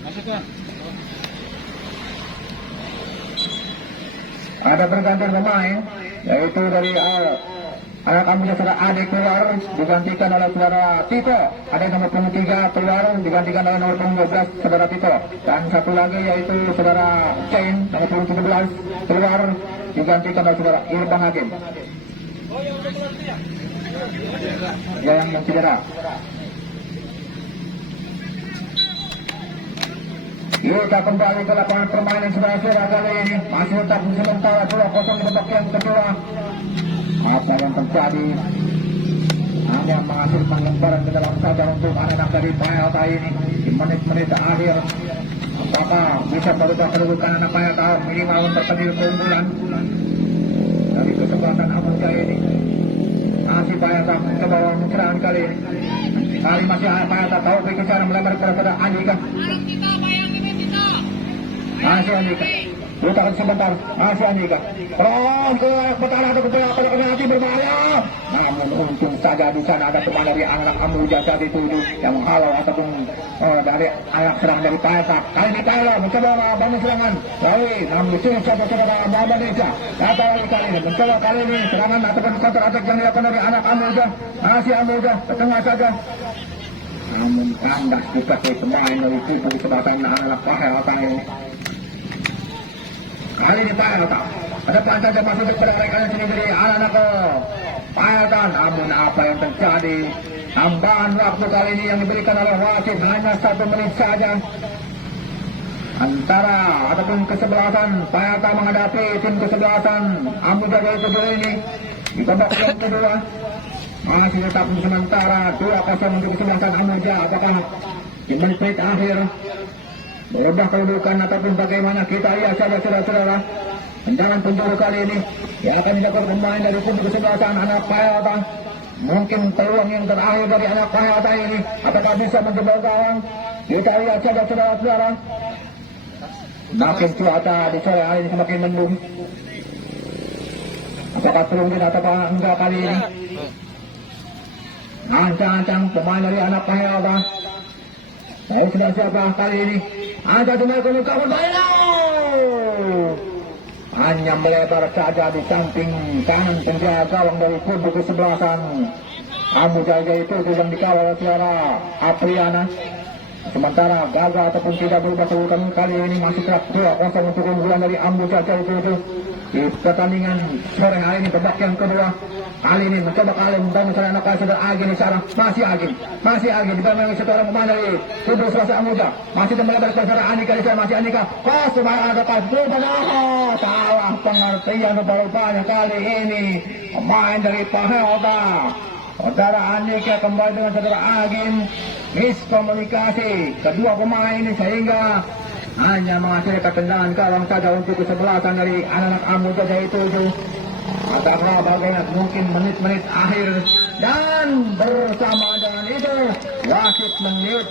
Masuk kan? Ada pergantian pemain, yaitu dari anak kambingnya saudara Ade keluar, digantikan oleh saudara Tito. Ada nomor punggung 3 keluar, digantikan oleh nomor punggung 12 saudara Tito. Dan satu lagi yaitu saudara Chain, nomor punggung 17 keluar, digantikan oleh saudara Irfan Hakim. Ya, yang cedera. Kita kembali ke lapangan permainan saudara-saudara kali ini. Masih tetap sementara 2-0 di babak yang kedua. Apa yang terjadi? Hanya menghasilkan lemparan ke dalam saja untuk anak-anak dari Payalta ini di menit-menit akhir. Apakah bisa merubah kedudukan anak Payalta minimal memperkecil keunggulan dari kesempatan Abu Jaya ini? Masih Payalta mencoba serangan kali ini. Kali masih Payalta tahu bicara melempar kepada Andika. Masih Andika. Letakkan sebentar, masih Andika. Terus ke petara atau ke penalti berbahaya. Namun untung saja di sana ada teman dari anak Amuja saat itu yang menghalau ataupun dari anak serang dari Payalta. Kali ini Payalta mencoba bangun serangan. Lalu namun disini saudara Muhammad Nisa. Datang lagi kali ini, mencoba kali ini serangan ataupun counter attack yang dilakukan dari anak Amuja. Masih Amuja, ke tengah saja. Namun kandas juga pemain dari kubu sebatang anak Payalta ini. Kali ini Payalta ada panjang dan masuk kepada mereka yang sini dari anak-anak Payalta. Namun apa yang terjadi? Tambahan waktu kali ini yang diberikan oleh wasit hanya 1 menit saja. Antara ataupun kesebelasan Payalta menghadapi tim kesebelasan Amuja dari kedua ini di babak yang kedua. Masih tetap sementara 2-0 untuk kesebelasan Amuja. Apakah di menit akhir berubah kedudukan ataupun bagaimana? Kita lihat saja saudara-saudara. Tendangan penjuru kali ini yang akan dilakukan pemain dari kubu kesebelasan anak Payalta. Mungkin peluang yang terakhir dari anak Payalta ini apakah bisa menjebol gawang? Kita lihat saja saudara-saudara. Makin cuaca di sore hari ini semakin mendung. Apakah terungkit atau enggak kali ini? Ancang-ancang pemain dari anak Payalta. Saya sudah siapa kali ini? Ada cuma keluka berbahaya. Hanya melebar saja di samping kanan penjaga gawang dari kubu kesebelasan Abu Jaya itu yang dikawal oleh saudara Apriana. Sementara gagal ataupun tidak berubah kedudukan kali ini masih tetap 2-0 untuk keunggulan dari Abu Jaya itu. Di pertandingan sore hari ini babak yang kedua. Kali ini mencoba kali membangun serangan anak saudara Agin di sana. Masih Agin dibangun seorang pemain dari kubu selasa Amuja. Masih melebar ke saudara Andika di sana. Masih Andika. Sebarang ada pas. Salah pengertian rupanya kali ini pemain dari Payalta. Saudara Andika kembali dengan saudara Agin. Miskomunikasi kedua pemain ini sehingga hanya menghasilkan tendangan gawang saja untuk kesebelasan dari anak-anak Amuja itu. Katakanlah bagaimana mungkin menit-menit akhir dan bersama dengan itu wasit meniup